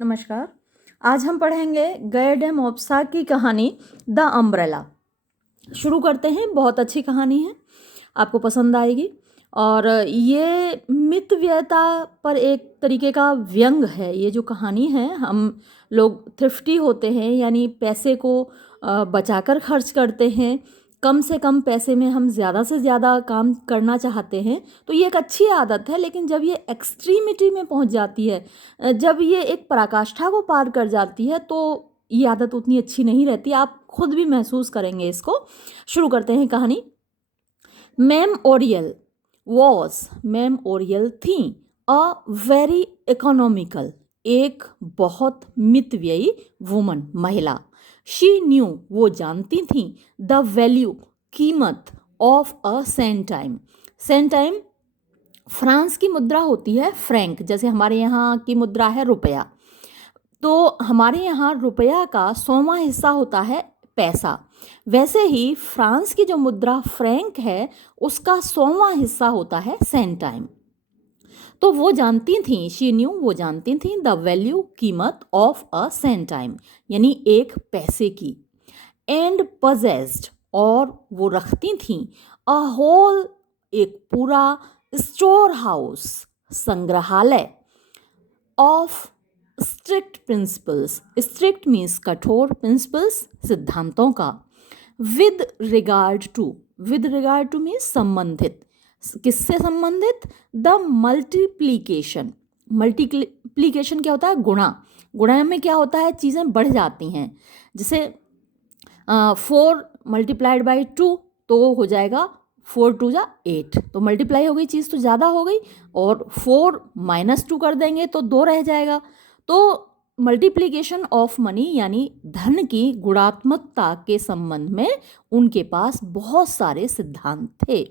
नमस्कार। आज हम पढ़ेंगे गैरडे मॉप्सा की कहानी द अम्ब्रेला। शुरू करते हैं। बहुत अच्छी कहानी है, आपको पसंद आएगी। और ये मितव्ययिता पर एक तरीके का व्यंग है। ये जो कहानी है, हम लोग थ्रिफ्टी होते हैं, यानी पैसे को बचाकर खर्च करते हैं। कम से कम पैसे में हम ज़्यादा से ज़्यादा काम करना चाहते हैं, तो ये एक अच्छी आदत है। लेकिन जब ये एक्सट्रीमिटी में पहुंच जाती है, जब ये एक पराकाष्ठा को पार कर जाती है, तो ये आदत उतनी अच्छी नहीं रहती। आप खुद भी महसूस करेंगे इसको। शुरू करते हैं कहानी। मैम ओरियल मैम ओरियल थी अ वेरी इकोनॉमिकल, एक बहुत मितव्ययी वुमन, महिला। शी न्यू, वो जानती थी, द वैल्यू, कीमत, ऑफ अ सेंटाइम। सेंटाइम फ्रांस की मुद्रा होती है, फ्रैंक, जैसे हमारे यहाँ की मुद्रा है रुपया। तो हमारे यहाँ रुपया का 100वां हिस्सा होता है पैसा। वैसे ही फ्रांस की जो मुद्रा फ्रैंक है, उसका 100वां हिस्सा होता है सेंटाइम। तो वो जानती थी, शी न्यू, वो जानती थी द वैल्यू, कीमत, ऑफ अ सेंटाइम, यानी एक पैसे की। एंड पजेस्ड, और वो रखती थी, अ होल, एक पूरा, स्टोर हाउस, संग्रहालय, of strict principles. Strict means कठोर, प्रिंसिपल्स सिद्धांतों का। विद रिगार्ड टू मीन्स संबंधित। किससे संबंधित? The multiplication. मल्टीप्लीकेशन क्या होता है? गुणा। गुणा में क्या होता है? चीज़ें बढ़ जाती हैं। जैसे 4 मल्टीप्लाइड बाई 2 तो हो जाएगा 4 2 जा 8, तो मल्टीप्लाई हो गई, चीज़ तो ज़्यादा हो गई। और 4 -2 कर देंगे तो 2 रह जाएगा। तो मल्टीप्लिकेशन ऑफ मनी, यानी धन की गुणात्मकता के संबंध में उनके पास बहुत सारे सिद्धांत थे।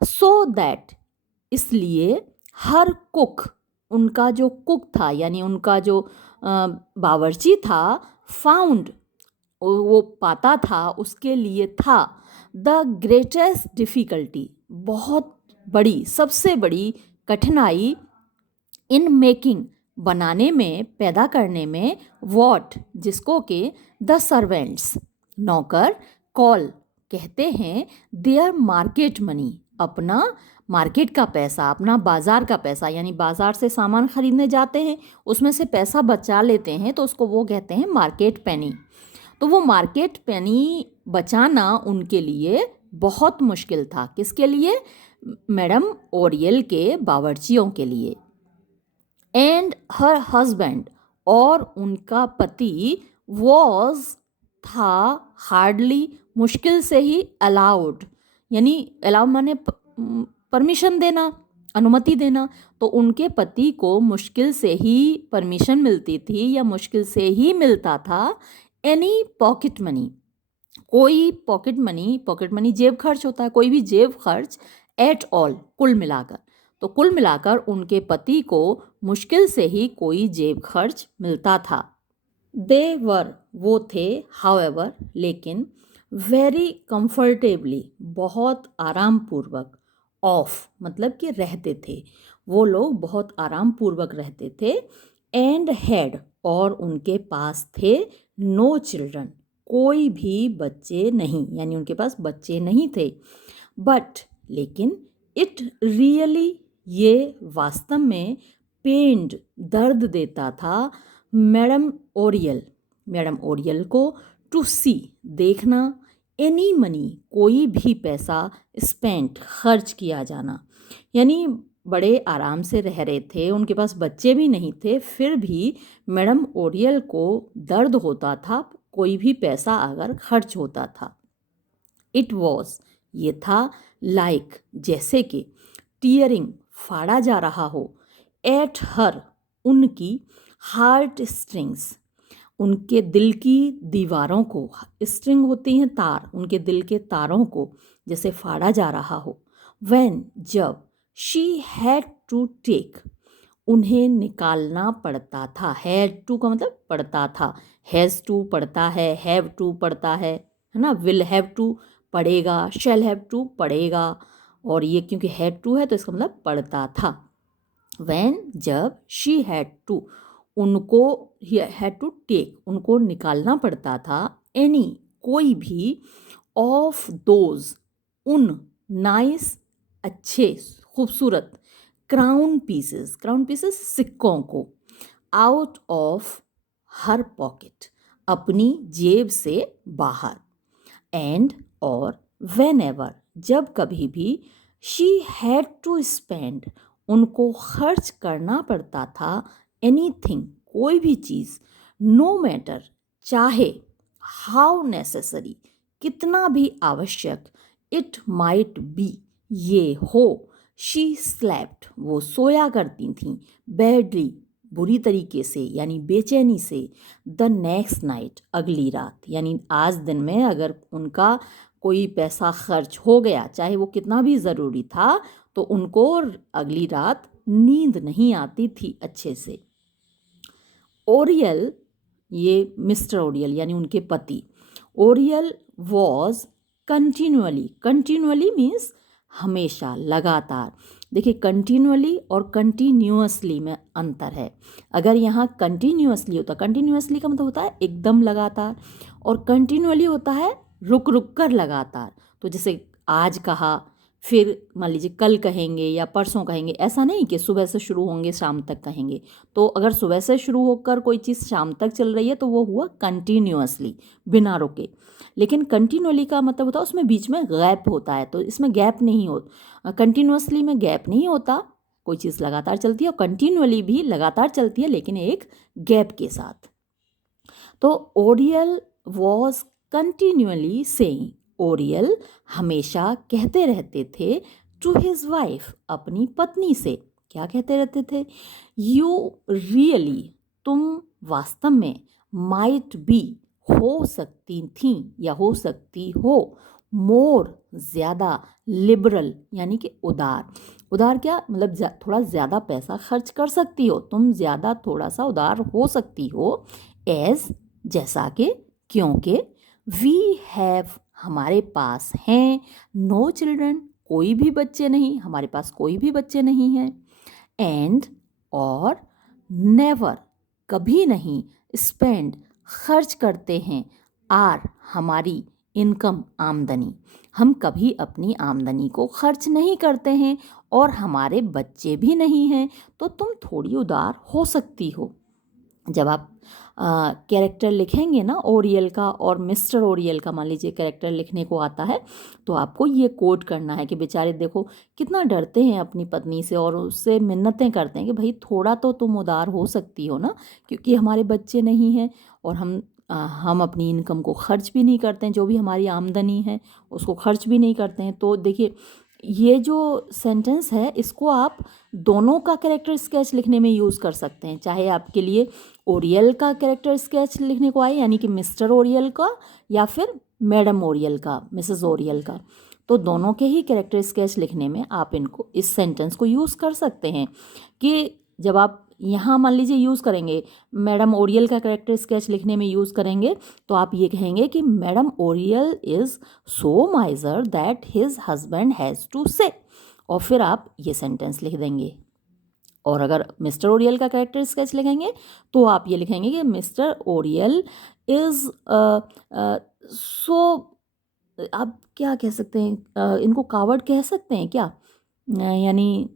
सो दैट, इसलिए, हर कुक, उनका जो कुक था, यानी उनका जो बावर्ची था, फाउंड, वो पाता था, उसके लिए था, द ग्रेटेस्ट डिफ़िकल्टी, बहुत बड़ी, सबसे बड़ी कठिनाई, इन मेकिंग, बनाने में, पैदा करने में, वॉट, जिसको के, द सर्वेंट्स, नौकर, कॉल, कहते हैं, देयर मार्केट मनी, अपना मार्केट का पैसा, अपना बाजार का पैसा, यानी बाजार से सामान खरीदने जाते हैं, उसमें से पैसा बचा लेते हैं, तो उसको वो कहते हैं मार्केट पेनी। तो वो मार्केट पेनी बचाना उनके लिए बहुत मुश्किल था। किसके लिए? मैडम ओरियल के बावर्चियों के लिए। एंड हर हस्बैंड, और उनका पति, वॉज, था, हार्डली, मुश्किल से ही, अलाउड, यानी अलाउ माने परमिशन देना, अनुमति देना। तो उनके पति को मुश्किल से ही परमिशन मिलती थी, या मुश्किल से ही मिलता था, एनी पॉकेट मनी, कोई पॉकेट मनी जेब खर्च होता है, कोई भी जेब खर्च, एट ऑल, कुल मिलाकर। तो कुल मिलाकर उनके पति को मुश्किल से ही कोई जेब खर्च मिलता था। दे वर, वो थे, हाउएवर, लेकिन, वेरी कंफर्टेबली, बहुत आराम पूर्वक, ऑफ मतलब कि रहते थे, वो लोग बहुत आराम पूर्वक रहते थे। एंड हैड, और उनके पास थे, नो चिल्ड्रन, कोई भी बच्चे नहीं, यानी उनके पास बच्चे नहीं थे। बट, लेकिन, इट रियली, ये वास्तव में, पेंड, दर्द देता था, मैडम ओरियल को, टू सी, देखना, एनी मनी, कोई भी पैसा, स्पेंट, खर्च किया जाना। यानी बड़े आराम से रह रहे थे, उनके पास बच्चे भी नहीं थे, फिर भी मैडम ओरियल को दर्द होता था कोई भी पैसा अगर खर्च होता था। इट वॉज, ये था, लाइक, जैसे कि, टीयरिंग, फाड़ा जा रहा हो, एट हर, उनकी, हार्ट स्ट्रिंग्स, उनके दिल की दीवारों को, स्ट्रिंग होती हैं तार, उनके दिल के तारों को जैसे फाड़ा जा रहा हो। व्हेन, जब, शी हैड टू टेक, उन्हें निकालना पड़ता था। हैड टू का मतलब पड़ता था, हैज़ टू पड़ता हैव टू पड़ता है ना, विल हैव टू पड़ेगा, शैल हैव टू पड़ेगा, और ये क्योंकि हैड टू है तो इसका मतलब पड़ता था। व्हेन, जब, शी हैड टू, उनको हैड टू टेक, उनको निकालना पड़ता था, एनी, कोई भी, ऑफ दोज, उन, नाइस, अच्छे, खूबसूरत, क्राउन पीसेस, क्राउन पीसेस सिक्कों को, आउट ऑफ हर पॉकेट, अपनी जेब से बाहर, एंड, और, वेन एवर, जब कभी भी, शी हैड टू स्पेंड, उनको खर्च करना पड़ता था, एनीथिंग, कोई भी चीज़, नो मैटर, चाहे, हाउ नेसेसरी, कितना भी आवश्यक, इट माइट बी, ये हो, शी स्लेप्ट, वो सोया करती थीं, बैडली, बुरी तरीके से यानी बेचैनी से, द नेक्स्ट नाइट, अगली रात, यानी आज दिन में अगर उनका कोई पैसा खर्च हो गया, चाहे वो कितना भी ज़रूरी था, तो उनको अगली रात नींद नहीं आती थी अच्छे से। ओरियल, ये मिस्टर ओरियल यानी उनके पति, Oryol was continually, continually means हमेशा, लगातार। देखिए कंटिन्यूअली और कंटिन्यूअसली में अंतर है। अगर यहाँ कंटिन्यूअसली होता, कंटिन्यूअसली का मतलब होता है एकदम लगातार, और कंटिन्यूअली होता है रुक रुक कर लगातार। तो जैसे आज कहा, फिर मान लीजिए कल कहेंगे या परसों कहेंगे, ऐसा नहीं कि सुबह से शुरू होंगे शाम तक कहेंगे। तो अगर सुबह से शुरू होकर कोई चीज़ शाम तक चल रही है तो वो हुआ कंटिन्यूअसली, बिना रुके। लेकिन कंटिन्यूअली का मतलब होता है उसमें बीच में गैप होता है, तो इसमें गैप नहीं होता। कंटिन्यूअसली में गैप नहीं होता, कोई चीज़ लगातार चलती है, और कंटिन्यूअली भी लगातार चलती है लेकिन एक गैप के साथ। तो Oryol was continually saying, Oryol हमेशा कहते रहते थे, टू हिज वाइफ, अपनी पत्नी से, क्या कहते रहते थे, यू रियली, तुम वास्तव में, माइट बी, हो सकती थी या हो सकती हो, मोर, ज़्यादा, लिबरल यानी कि उदार, उदार क्या मतलब थोड़ा ज़्यादा पैसा खर्च कर सकती हो, तुम ज़्यादा थोड़ा सा उदार हो सकती हो, एज, जैसा कि, क्योंकि, वी हैव, हमारे पास हैं, नो चिल्ड्रन, कोई भी बच्चे नहीं, हमारे पास कोई भी बच्चे नहीं हैं, एंड, और, नेवर, कभी नहीं, स्पेंड, खर्च करते हैं, आर, हमारी, इनकम, आमदनी, हम कभी अपनी आमदनी को खर्च नहीं करते हैं, और हमारे बच्चे भी नहीं हैं, तो तुम थोड़ी उदार हो सकती हो। जब आप कैरेक्टर लिखेंगे ना ओरियल का और मिस्टर ओरियल का, मान लीजिए कैरेक्टर लिखने को आता है, तो आपको ये कोट करना है कि बेचारे देखो कितना डरते हैं अपनी पत्नी से और उससे मिन्नतें करते हैं कि भाई थोड़ा तो तुम उदार हो सकती हो ना, क्योंकि हमारे बच्चे नहीं हैं और हम अपनी इनकम को खर्च भी नहीं करते हैं, जो भी हमारी आमदनी है उसको खर्च भी नहीं करते हैं। तो देखिए ये जो सेंटेंस है इसको आप दोनों का कैरेक्टर स्केच लिखने में यूज़ कर सकते हैं, चाहे आपके लिए ओरियल का कैरेक्टर स्केच लिखने को आए यानी कि मिस्टर ओरियल का, या फिर मैडम ओरियल का, मिसेस ओरियल का, तो दोनों के ही कैरेक्टर स्केच लिखने में आप इनको, इस सेंटेंस को यूज़ कर सकते हैं। कि जब आप यहाँ मान लीजिए यूज़ करेंगे, मैडम ओरियल का कैरेक्टर स्केच लिखने में यूज़ करेंगे, तो आप ये कहेंगे कि madam Oreille is so miser that his husband has to say, और फिर आप ये सेंटेंस लिख देंगे। और अगर मिस्टर ओरियल का कैरेक्टर स्केच लिखेंगे तो आप ये लिखेंगे कि मिस्टर ओरियल इज़ सो, आप क्या कह सकते हैं, इनको कावर्ड कह सकते हैं क्या, यानी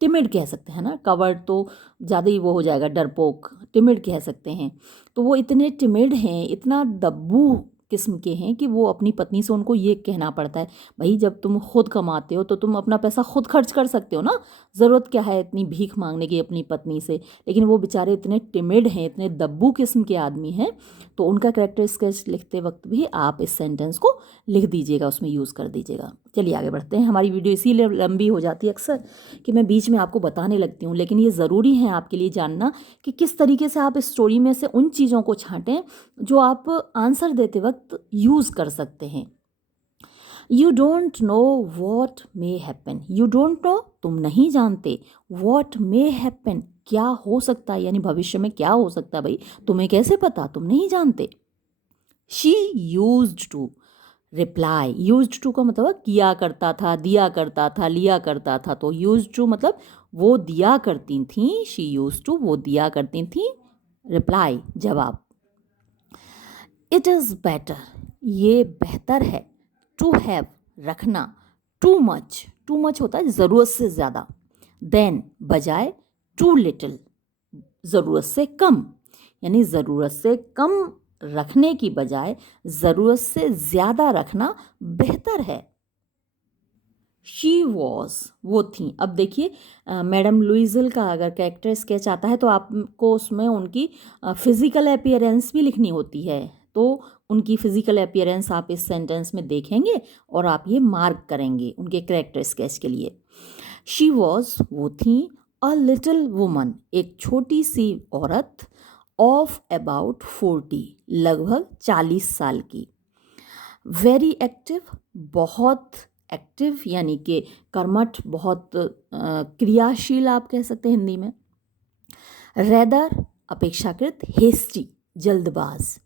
टिमिड कह सकते हैं ना, कावर्ड तो ज़्यादा ही वो हो जाएगा, डरपोक, टिमिड कह सकते हैं। तो वो इतने टिमिड हैं, इतना दब्बू किस्म के हैं कि वो अपनी पत्नी से उनको ये कहना पड़ता है, भाई जब तुम खुद कमाते हो तो तुम अपना पैसा खुद खर्च कर सकते हो ना, ज़रूरत क्या है इतनी भीख मांगने की अपनी पत्नी से। लेकिन वो बेचारे इतने टिमिड हैं, इतने दब्बू किस्म के आदमी हैं, तो उनका कैरेक्टर स्केच लिखते वक्त भी आप इस सेंटेंस को लिख दीजिएगा, उसमें यूज़ कर दीजिएगा। चलिए आगे बढ़ते हैं। हमारी वीडियो इसीलिए लंबी हो जाती है अक्सर कि मैं बीच में आपको बताने लगती हूँ, लेकिन ये ज़रूरी है आपके लिए जानना कि किस तरीके से आप इस स्टोरी में से उन चीज़ों को छांटें जो आप आंसर देते वक्त यूज़ कर सकते हैं। You don't know what may happen, you don't know, तुम नहीं जानते, वॉट मे हैपन, क्या हो सकता है, यानी भविष्य में क्या हो सकता है, भाई तुम्हें कैसे पता, तुम नहीं जानते। She used to reply, used to का मतलब किया करता था, दिया करता था, लिया करता था, तो यूज्ड टू मतलब वो दिया करती थी, शी यूज्ड टू वो दिया करती थी, रिप्लाई, जवाब। इट इज़ बेटर, ये बेहतर है, टू हैव, रखना, टू मच होता है ज़रूरत से ज़्यादा, देन, बजाय, टू लिटिल, ज़रूरत से कम, यानी ज़रूरत से कम रखने की बजाय ज़रूरत से ज़्यादा रखना बेहतर है। शी वॉज, वो थी। अब देखिए मैडम लुइजल का अगर कैरेक्टर स्केच आता है तो आपको उसमें उनकी फिज़िकल अपीयरेंस भी लिखनी होती है, तो उनकी फ़िज़िकल अपीयरेंस आप इस सेंटेंस में देखेंगे और आप ये मार्क करेंगे उनके कैरेक्टर स्केच के लिए। शी वॉज, वो थी, अ लिटिल वुमन, एक छोटी सी औरत, ऑफ अबाउट 40, लगभग 40 साल की, वेरी एक्टिव, बहुत एक्टिव यानी कि कर्मठ, बहुत क्रियाशील आप कह सकते हैं हिंदी में, रेदर, अपेक्षाकृत, हेस्टी, जल्दबाज,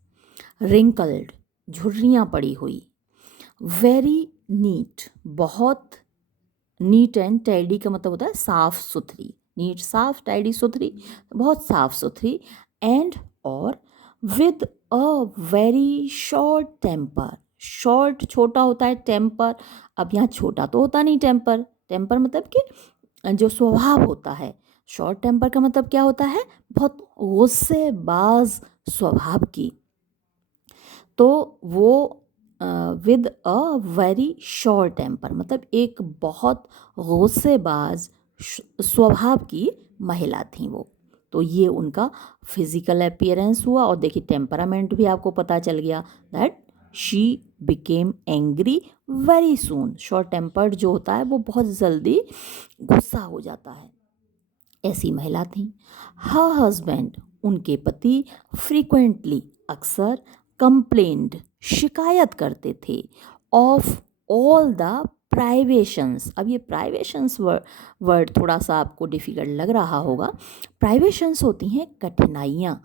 रिंकल्ड, झुर्रियाँ पड़ी हुई, वेरी नीट, बहुत, नीट एंड टाइडी का मतलब होता है साफ सुथरी, नीट साफ, टाइडी सुथरी, बहुत साफ सुथरी, एंड और with a very short temper, short छोटा होता है, टेम्पर अब यहाँ छोटा तो होता नहीं, टेम्पर, टेम्पर मतलब कि जो स्वभाव होता है, शॉर्ट टेम्पर का मतलब क्या होता है, बहुत गुस्सेबाज स्वभाव की, तो वो with a very short temper मतलब एक बहुत गुस्सेबाज स्वभाव की महिला थी वो। तो ये उनका फिजिकल अपीयरेंस हुआ और देखिए टेम्परामेंट भी आपको पता चल गया that she became angry very soon. Short tempered जो होता है वो बहुत जल्दी गुस्सा हो जाता है, ऐसी महिला थी। हर हस्बैंड, उनके पति, फ्रीक्वेंटली, अक्सर, कंप्लेंड, शिकायत करते थे, ऑफ ऑल द प्राइवेशंस। अब ये प्राइवेशंस वर्ड थोड़ा सा आपको डिफ़िकल्ट लग रहा होगा। प्राइवेशंस होती हैं कठिनाइयाँ,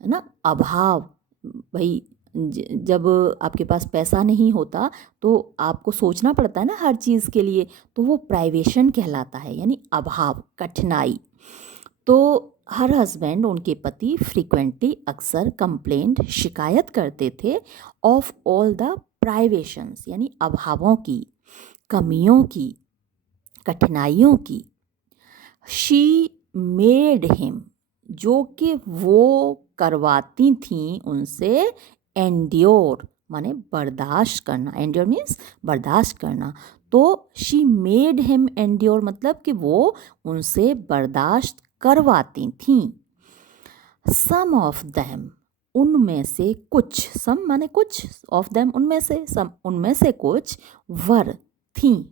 है ना, अभाव। भाई जब आपके पास पैसा नहीं होता तो आपको सोचना पड़ता है ना हर चीज़ के लिए, तो वो प्राइवेशन कहलाता है, यानी अभाव, कठिनाई। तो हर हस्बैंड, उनके पति, फ्रीक्वेंटली, अक्सर, कंप्लेंट, शिकायत करते थे, ऑफ ऑल द प्राइवेशंस यानी अभावों की, कमियों की, कठिनाइयों की। शी मेड हिम, जो कि वो करवाती थीं उनसे, एंड्योर माने बर्दाश्त करना, एंड्योर मीन्स बर्दाश्त करना। तो शी मेड हिम एंड्योर मतलब कि वो उनसे बर्दाश्त करवाती थीं। सम ऑफ दैम, उनमें से कुछ, सम माने कुछ, ऑफ दैम उनमें से, सम उनमें से कुछ, वर थीं,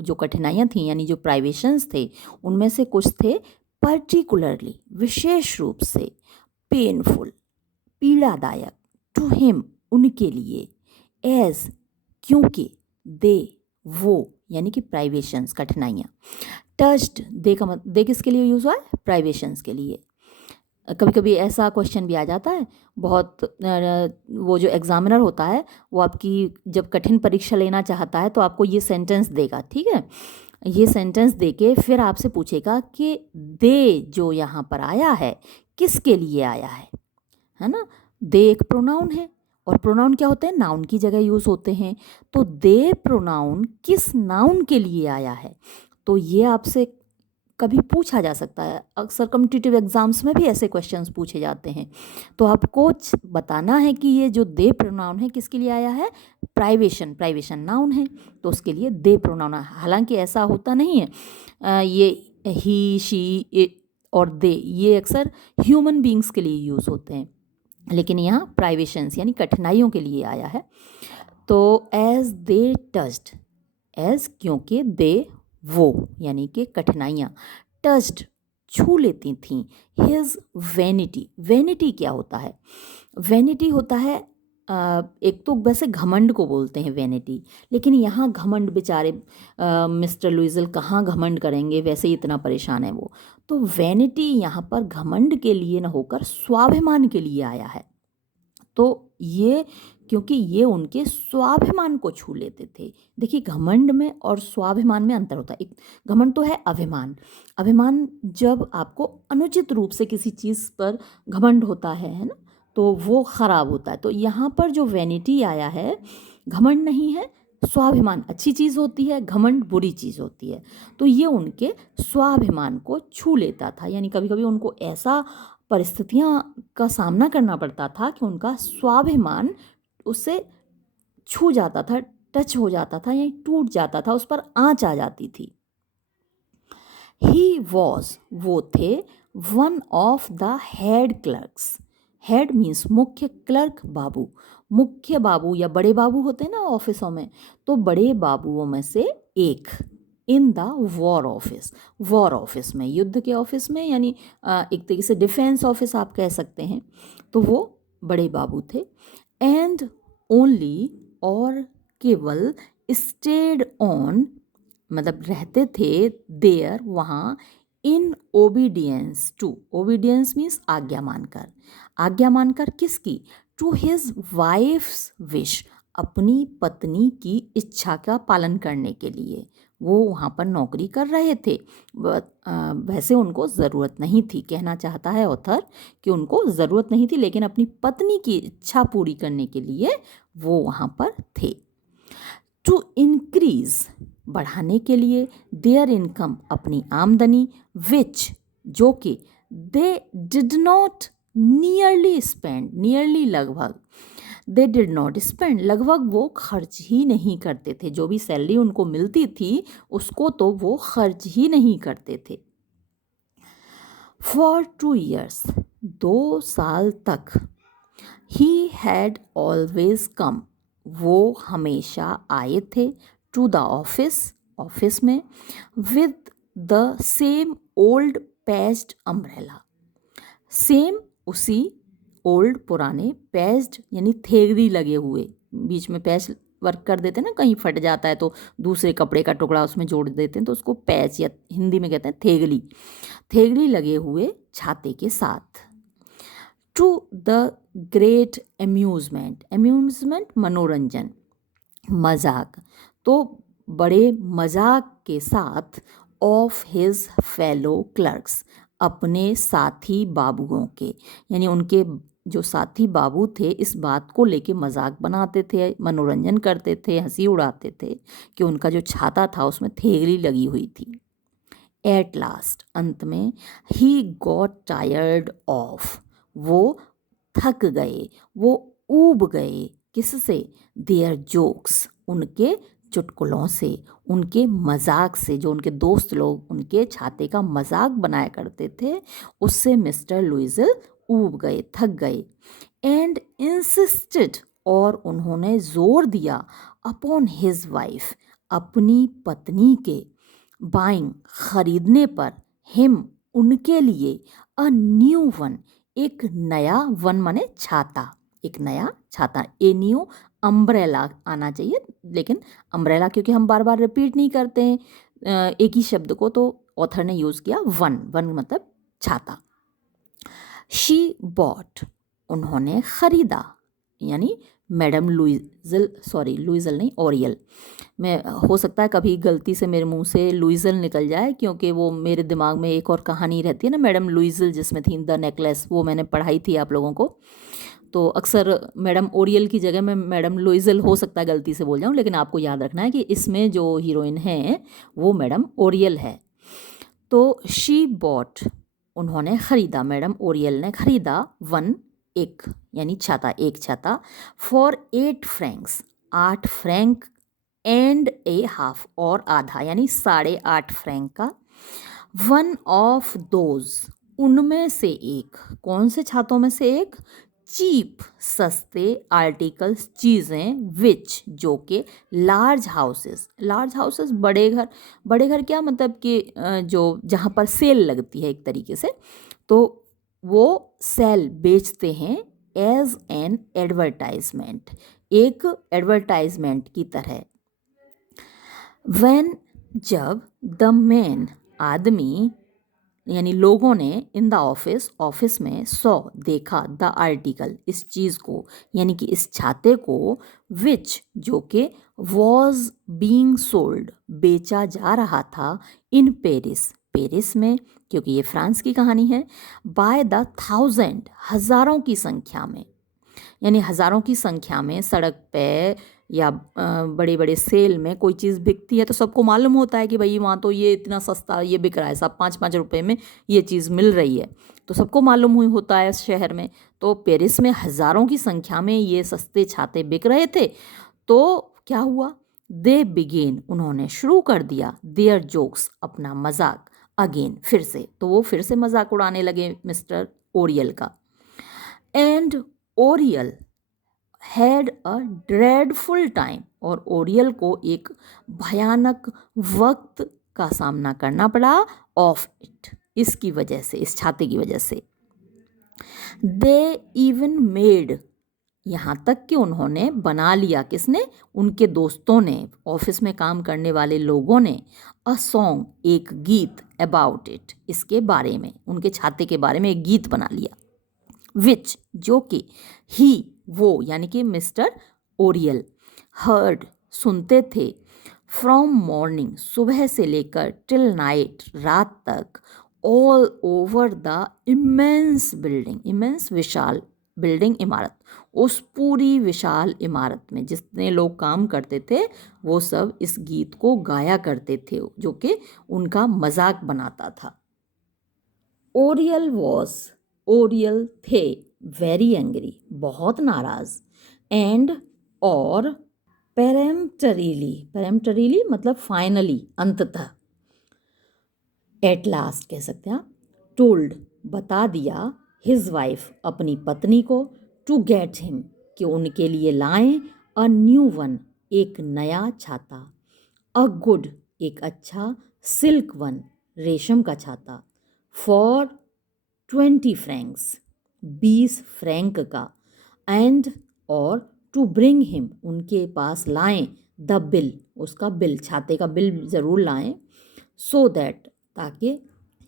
जो कठिनाइयाँ थीं यानी जो प्राइवेशंस थे उनमें से कुछ थे, पर्टिकुलरली विशेष रूप से, पेनफुल पीड़ादायक, टू हिम उनके लिए, एज क्योंकि, दे वो यानी कि प्राइवेशंस कठिनाइयाँ, टच्ड दे का दे किसके लिए यूज़ हुआ है, प्राइवेशंस के लिए। कभी कभी ऐसा क्वेश्चन भी आ जाता है बहुत, वो जो एग्ज़ामिनर होता है वो आपकी जब कठिन परीक्षा लेना चाहता है तो आपको ये सेंटेंस देगा, ठीक है, ये सेंटेंस देके फिर आपसे पूछेगा कि दे जो यहाँ पर आया है किसके लिए आया है ना। दे एक प्रोनाउन है और प्रोनाउन क्या होते हैं, नाउन की जगह यूज़ होते हैं, तो दे प्रोनाउन किस नाउन के लिए आया है, तो ये आपसे कभी पूछा जा सकता है। अक्सर कॉम्पिटिटिव एग्जाम्स में भी ऐसे क्वेश्चंस पूछे जाते हैं, तो आपको बताना है कि ये जो दे प्रोनाउन है किसके लिए आया है, प्राइवेशन, प्राइवेशन नाउन है तो उसके लिए दे प्रोनाउन है। हालांकि ऐसा होता नहीं है, ये ही, शी और दे ये अक्सर ह्यूमन बींग्स के लिए यूज़ होते हैं, लेकिन यहाँ प्राइवेशंस यानी कठिनाइयों के लिए आया है। तो एज दे टच्ड, एज क्योंकि, दे वो यानी कि कठिनाइयाँ, टच्ड छू लेती थीं, हिज वैनिटी। वैनिटी क्या होता है, वैनिटी होता है एक तो वैसे घमंड को बोलते हैं वैनिटी, लेकिन यहाँ घमंड बेचारे मिस्टर लुइजल कहाँ घमंड करेंगे, वैसे ही इतना परेशान है वो। तो वैनिटी यहाँ पर घमंड के लिए न होकर स्वाभिमान के लिए आया है। तो ये क्योंकि ये उनके स्वाभिमान को छू लेते थे। देखिए, घमंड में और स्वाभिमान में अंतर होता है। एक घमंड तो है अभिमान। अभिमान जब आपको अनुचित रूप से किसी चीज़ पर घमंड होता है ना, तो वो खराब होता है। तो यहाँ पर जो वैनिटी आया है, घमंड नहीं है, स्वाभिमान अच्छी चीज़ होती है, घमंड बुरी चीज़ होती है। तो ये उनके स्वाभिमान को छू लेता था, यानी कभी कभी उनको ऐसा परिस्थितियाँ का सामना करना पड़ता था कि उनका स्वाभिमान उससे छू जाता था, टच हो जाता था या टूट जाता था, उस पर आँच आ जाती थी। ही वॉज, वो थे, one of the head clerks. Head means मुख्य, क्लर्क बाबू। मुख्य बाबू या बड़े बाबू होते हैं ना ऑफिसों में, तो बड़े बाबुओं में से एक। In the war office, war office में, युद्ध के ऑफिस में, यानी एक तरीके से डिफेंस ऑफिस आप कह सकते हैं। तो वो बड़े बाबू थे। एंड ओनली, और केवल, स्टेड ऑन, मतलब रहते थे देयर, वहाँ, in obedience to, obedience means आज्ञा मानकर। आज्ञा मानकर किसकी? टू हिज वाइफ्स विश, अपनी पत्नी की इच्छा का पालन करने के लिए वो वहाँ पर नौकरी कर रहे थे। वैसे उनको ज़रूरत नहीं थी, कहना चाहता है ऑथर कि उनको ज़रूरत नहीं थी, लेकिन अपनी पत्नी की इच्छा पूरी करने के लिए वो वहाँ पर थे। टू इंक्रीज, बढ़ाने के लिए, देयर इनकम, अपनी आमदनी, विच, जो कि, they did not nearly spend, nearly लगभग, दे डिड नॉट स्पेंड, लगभग वो खर्च ही नहीं करते थे। जो भी सैलरी उनको मिलती थी उसको तो वो खर्च ही नहीं करते थे। फॉर 2 years, 2 साल तक, ही हैड ऑलवेज कम, वो हमेशा आए थे, टू द ऑफिस, ऑफिस में, with the same old patched umbrella, same, उसी, ओल्ड, पुराने, पैच्ड यानी थेगड़ी लगे हुए, बीच में पैच वर्क कर देते हैं ना, कहीं फट जाता है तो दूसरे कपड़े का टुकड़ा उसमें जोड़ देते हैं, तो उसको पैच या हिंदी में कहते हैं थेगड़ी, थेगड़ी लगे हुए छाते के साथ। To the great amusement, amusement मनोरंजन, मजाक, तो बड़े मजाक के साथ, ऑफ हिज फेलो क्लर्क्स, अपने साथी बाबुओं के, यानी उनके जो साथी बाबू थे इस बात को लेके मजाक बनाते थे, मनोरंजन करते थे, हंसी उड़ाते थे कि उनका जो छाता था उसमें थेगड़ी लगी हुई थी। एट लास्ट, अंत में, ही गॉट टायर्ड ऑफ, वो थक गए, वो ऊब गए, किससे? देयर जोक्स, उनके चुटकुलों से, उनके मजाक से, जो उनके दोस्त लोग उनके छाते का मजाक बनाया करते थे उससे मिस्टर लुइजल ऊब गए, थक गए। एंड इंसिस्टेड, और उन्होंने जोर दिया, अपॉन हिज वाइफ, अपनी पत्नी के, बाइंग, खरीदने पर, हिम, उनके लिए, अ न्यू वन, एक नया, वन माने छाता, एक नया छाता, ए न्यू अम्ब्रेला आना चाहिए, लेकिन अम्ब्रेला क्योंकि हम बार बार रिपीट नहीं करते हैं एक ही शब्द को, तो ऑथर ने यूज़ किया वन, वन मतलब छाता। शी बॉट, उन्होंने ख़रीदा, यानी मैडम लुइजल, सॉरी लुइजल नहीं, ओरियल, मैं, हो सकता है कभी गलती से मेरे मुंह से लुइजल निकल जाए, क्योंकि वो मेरे दिमाग में एक और कहानी रहती है ना मैडम लुइजल जिसमें थी द नेकलेस, वो मैंने पढ़ाई थी आप लोगों को, तो अक्सर मैडम ओरियल की जगह में मैडम लुइजल हो सकता है गलती से बोल जाऊँ, लेकिन आपको याद रखना है कि इसमें जो हीरोइन है वो मैडम ओरियल है। तो शी बॉट, उन्होंने ख़रीदा, मैडम ओरियल ने ख़रीदा, वन, एक, यानी छाता, एक छाता, for 8 francs, 8 Frank, and A half, और आधा, यानी 8.5 फ्रैंक का। वन ऑफ दोज, उनमें से एक, कौन से छातों में से एक? चीप, सस्ते आर्टिकल्स, चीज़ें, विच, जो कि, लार्ज हाउसेस, लार्ज हाउसेस बड़े घर, बड़े घर क्या मतलब कि जो जहाँ पर सेल लगती है एक तरीके से, तो वो सेल बेचते हैं एज एन एडवर्टाइजमेंट, एक एडवर्टाइजमेंट की तरह। व्हेन, जब, द मैन, आदमी, यानी लोगों ने इन द ऑफिस में सॉ देखा द आर्टिकल इस चीज़ को यानी कि इस छाते को विच जो कि वॉज बीइंग सोल्ड बेचा जा रहा था इन पेरिस में, क्योंकि ये फ्रांस की कहानी है, बाय द थाउजेंड हज़ारों की संख्या में, यानी हज़ारों की संख्या में सड़क पे या बड़े बड़े सेल में कोई चीज़ बिकती है तो सबको मालूम होता है कि भाई वहाँ तो ये इतना सस्ता ये बिक रहा है, सब 5-5 रुपए में ये चीज़ मिल रही है, तो सबको मालूम हुई होता है इस शहर में। तो पेरिस में हज़ारों की संख्या में ये सस्ते छाते बिक रहे थे। तो क्या हुआ, दे बिगेन उन्होंने शुरू कर दिया देयर जोक्स अपना मजाक अगेन फिर से, तो वो फिर से मजाक उड़ाने लगे मिस्टर ओरियल का। And Oryol had a dreadful time और ओरियल को एक भयानक वक्त का सामना करना पड़ा ऑफ इट इसकी वजह से, इस छाते की वजह से। दे इवन मेड यहाँ तक कि उन्होंने बना लिया, किसने, उनके दोस्तों ने, ऑफिस में काम करने वाले लोगों ने, अ सॉन्ग एक गीत अबाउट इट इसके बारे में, उनके छाते के बारे में एक गीत बना लिया। विच जो कि ही वो यानी कि मिस्टर ओरियल हर्ड सुनते थे फ्रॉम मॉर्निंग सुबह से लेकर टिल नाइट रात तक, all over the immense building, immense Vishal building इमारत, उस पूरी विशाल इमारत में जितने लोग काम करते थे वो सब इस गीत को गाया करते थे जो कि उनका मजाक बनाता था। ओरियल थे वेरी एंग्री बहुत नाराज, एंड और पेरेम्पटरीली मतलब फाइनली अंततः, एट लास्ट कह सकते हैं, टोल्ड बता दिया हिज वाइफ अपनी पत्नी को, टू गेट हिम कि उनके लिए लाएं, अ न्यू वन एक नया छाता, अ गुड एक अच्छा, सिल्क वन रेशम का छाता, फॉर 20 फ्रैंक्स 20 फ्रैंक का, एंड और टू ब्रिंग हिम उनके पास लाएं, द बिल उसका बिल, छाते का बिल ज़रूर लाएं, सो दैट ताकि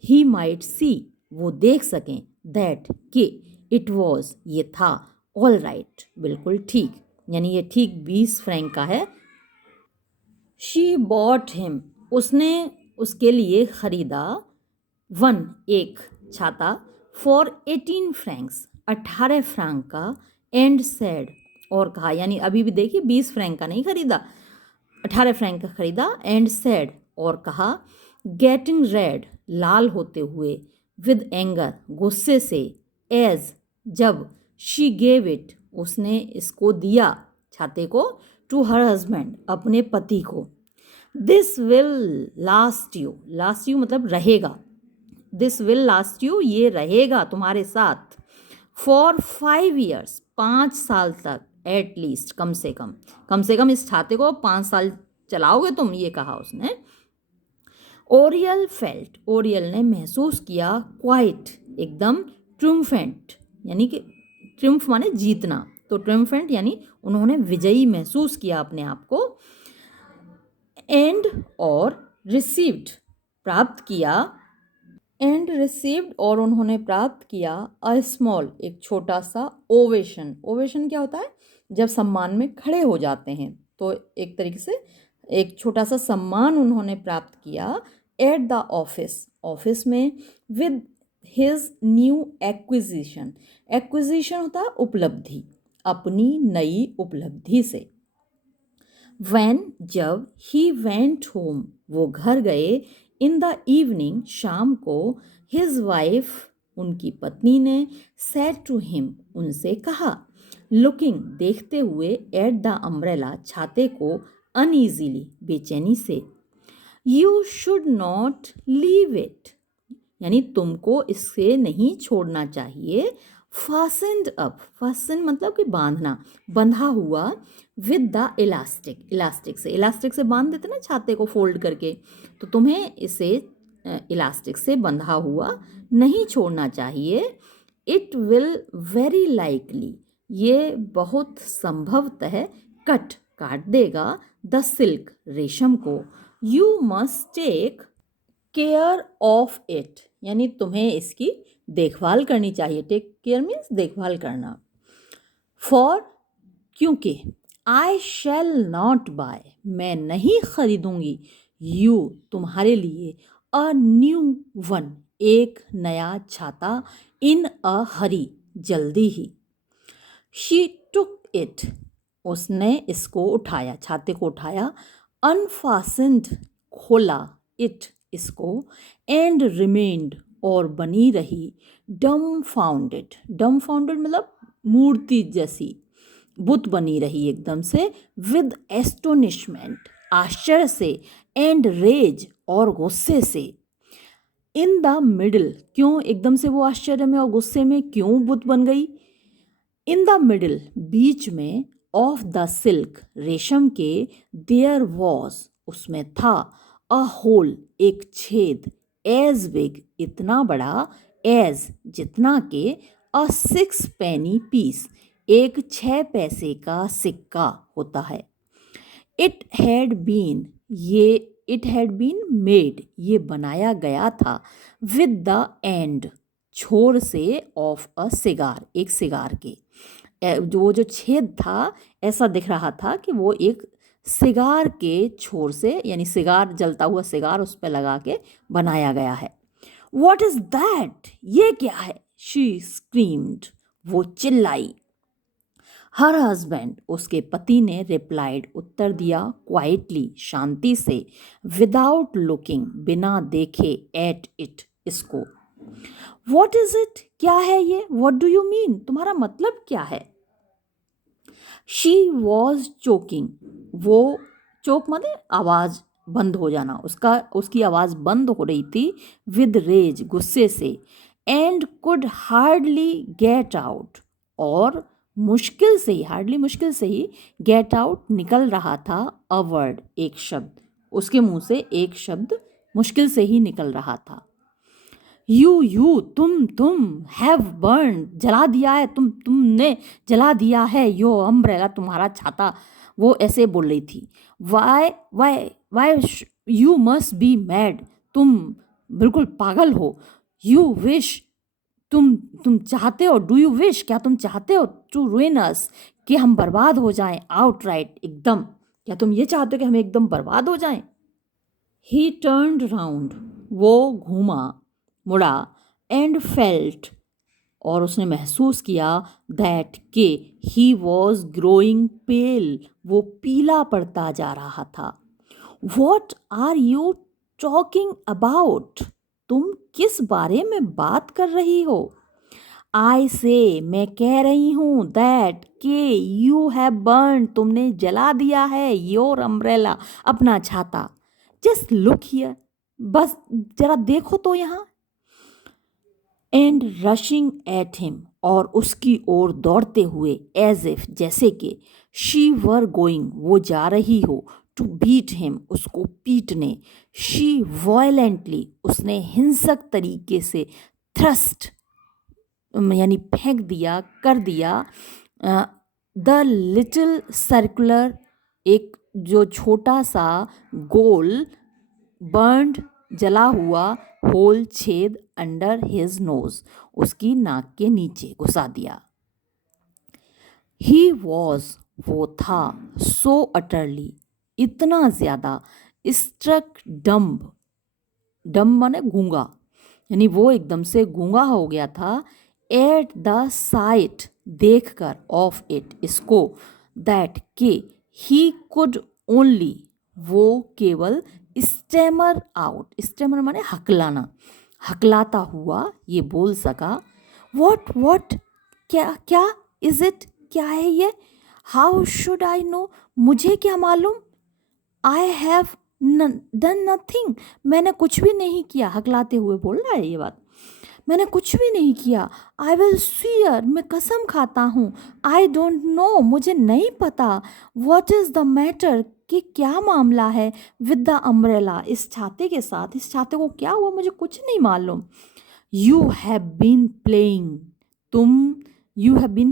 ही माइट सी वो देख सकें, दैट कि इट वॉज ये था, ऑल राइट बिल्कुल ठीक, यानी ये ठीक 20 फ्रैंक का है। शी बॉट हिम उसने उसके लिए ख़रीदा, वन एक छाता, फॉर 18 फ्रैंक्स 18 फ्रैंक का, एंड सैड और कहा, यानी अभी भी देखिए 20 फ्रैंक का नहीं खरीदा, 18 फ्रैंक का खरीदा, एंड सैड और कहा, गेटिंग रेड लाल होते हुए, विद एंगर गुस्से से, एज जब, शी गेव इट उसने इसको दिया छाते को, टू हर हस्बैंड अपने पति को, दिस विल लास्ट यू मतलब रहेगा, दिस विल लास्ट यू ये रहेगा तुम्हारे साथ, फॉर 5 years 5 साल तक, एट लीस्ट कम से कम इस छाते को 5 साल चलाओगे तुम, ये कहा उसने। ओरियल ने महसूस किया, क्वाइट एकदम, ट्रिumphant यानी कि ट्रिम्फ माने जीतना, तो ट्रिumphant यानी उन्होंने विजयी महसूस किया अपने आप को, एंड और रिसीव्ड प्राप्त किया, और उन्होंने प्राप्त किया, अ स्मॉल एक छोटा सा, ओवेशन क्या होता है, जब सम्मान में खड़े हो जाते हैं, तो एक तरीके से एक छोटा सा सम्मान उन्होंने प्राप्त किया, एट द ऑफिस में, विद हिज न्यू एक्विजिशन होता है उपलब्धि, अपनी नई उपलब्धि से, वैन जब, ही वेंट होम वो घर गए, इन द इवनिंग शाम को, हिज वाइफ उनकी पत्नी ने, सेड टू हिम उनसे कहा, लुकिंग देखते हुए, एट द अम्ब्रेला छाते को, अनईजीली बेचैनी से, you should not leave it यानी तुमको इससे नहीं छोड़ना चाहिए, फास्टेंड मतलब कि बांधना, बंधा हुआ, विद द इलास्टिक से बांध देते ना छाते को फोल्ड करके, तो तुम्हें इसे इलास्टिक से बंधा हुआ नहीं छोड़ना चाहिए, इट विल वेरी लाइकली ये बहुत संभवतः काट देगा, द सिल्क रेशम को, you must take care of it यानी तुम्हें इसकी देखभाल करनी चाहिए। टेक केयर मीन्स देखभाल करना। फॉर क्योंकि आई शैल नॉट बाय मैं नहीं खरीदूंगी यू तुम्हारे लिए अ न्यू वन एक नया छाता इन अ हरी जल्दी ही। शी टुक इट उसने इसको उठाया छाते को उठाया। अनफास्टेंड खोला इट इसको। एंड रिमेन्ड और बनी रही। डम फाउंडेड मतलब मूर्ति जैसी बुत बनी रही एकदम से। विद एस्टोनिशमेंट आश्चर्य से। एंड रेज और गुस्से से। इन द मिडिल क्यों एकदम से वो आश्चर्य में और गुस्से में क्यों बुत बन गई। इन द मिडिल बीच में। ऑफ द सिल्क रेशम के। देयर वॉज उसमें था। अ होल एक छेद। एज बिग इतना बड़ा। एज जितना के। अ 6 penny पीस एक 6 पैसे का सिक्का होता है। इट हैड बीन मेड ये बनाया गया था। विद द एंड छोर से। ऑफ अ सिगार एक सिगार के। जो छेद था ऐसा दिख रहा था कि वो एक सिगार के छोर से यानी सिगार जलता हुआ सिगार उस पर लगा के बनाया गया है। वॉट इज दैट ये क्या है। शी स्क्रीम्ड वो चिल्लाई। हर हस्बैंड उसके पति ने रिप्लाइड उत्तर दिया। क्वाइटली शांति से। विदाउट लुकिंग बिना देखे। एट इट इसको। वॉट इज इट क्या है ये। वॉट डू यू मीन तुम्हारा मतलब क्या है। शी वॉज चोकिंग वो चोक माने आवाज़ बंद हो जाना उसकी आवाज़ बंद हो रही थी। विद रेज गुस्से से। And could hardly get out और मुश्किल से ही गेट आउट निकल रहा था। अ वर्ड एक शब्द उसके मुंह से एक शब्द मुश्किल से ही निकल रहा था। यू तुम हैव बर्न जला दिया है तुमने जला दिया है। यो अम्ब्रेला तुम्हारा छाता वो ऐसे बोल रही थी। Why you must be mad तुम बिल्कुल पागल हो। यू विश तुम चाहते हो। डू यू विश क्या तुम चाहते हो। टू रुइन अस कि हम बर्बाद हो जाएं। आउटराइट एकदम क्या तुम ये चाहते हो कि हम एकदम बर्बाद हो जाएं। ही टर्न्ड राउंड वो घूमा मुड़ा। एंड फेल्ट और उसने महसूस किया। दैट के ही वॉज ग्रोइंग पेल वो पीला पड़ता जा रहा था। What are you talking about तुम किस बारे में बात कर रही हो। आई से मैं कह रही हूँ। दैट के यू हैव बर्न तुमने जला दिया है। योर अम्ब्रेला अपना छाता। जस्ट लुक हियर बस जरा देखो तो यहाँ। एंड रशिंग एट हिम और उसकी ओर दौड़ते हुए। एज इफ जैसे कि। शी वर गोइंग वो जा रही हो। टू बीट हिम उसको पीटने। शी वायलेंटली उसने हिंसक तरीके से। थ्रस्ट यानी फेंक दिया कर दिया। द लिटिल सर्कुलर एक जो छोटा सा गोल। बर्न्ड जला हुआ। होल छेद। अंडर हिज नोज उसकी नाक के नीचे घुसा दिया। ही वॉज वो था। सो अटरली इतना ज़्यादा। स्ट्रक डम्ब माने गूंगा यानी वो एकदम से गूंगा हो गया था। एट द साइट देखकर। ऑफ इट इसको। दैट के ही कुड ओनली वो केवल। स्टेमर आउट स्टेमर माने हकलाना हकलाता हुआ ये बोल सका। वॉट क्या इज इट क्या है ये। हाउ शुड आई नो मुझे क्या मालूम। आई हैव डन नथिंग मैंने कुछ भी नहीं किया। हकलाते हुए बोल रहा है ये बात। मैंने कुछ भी नहीं किया। आई विल स्वीयर मैं कसम खाता हूँ। आई डोंट नो मुझे नहीं पता। वॉट इज़ द मैटर कि क्या मामला है। विद द अम्ब्रेला इस छाते के साथ इस छाते को क्या हुआ मुझे कुछ नहीं मालूम। You have been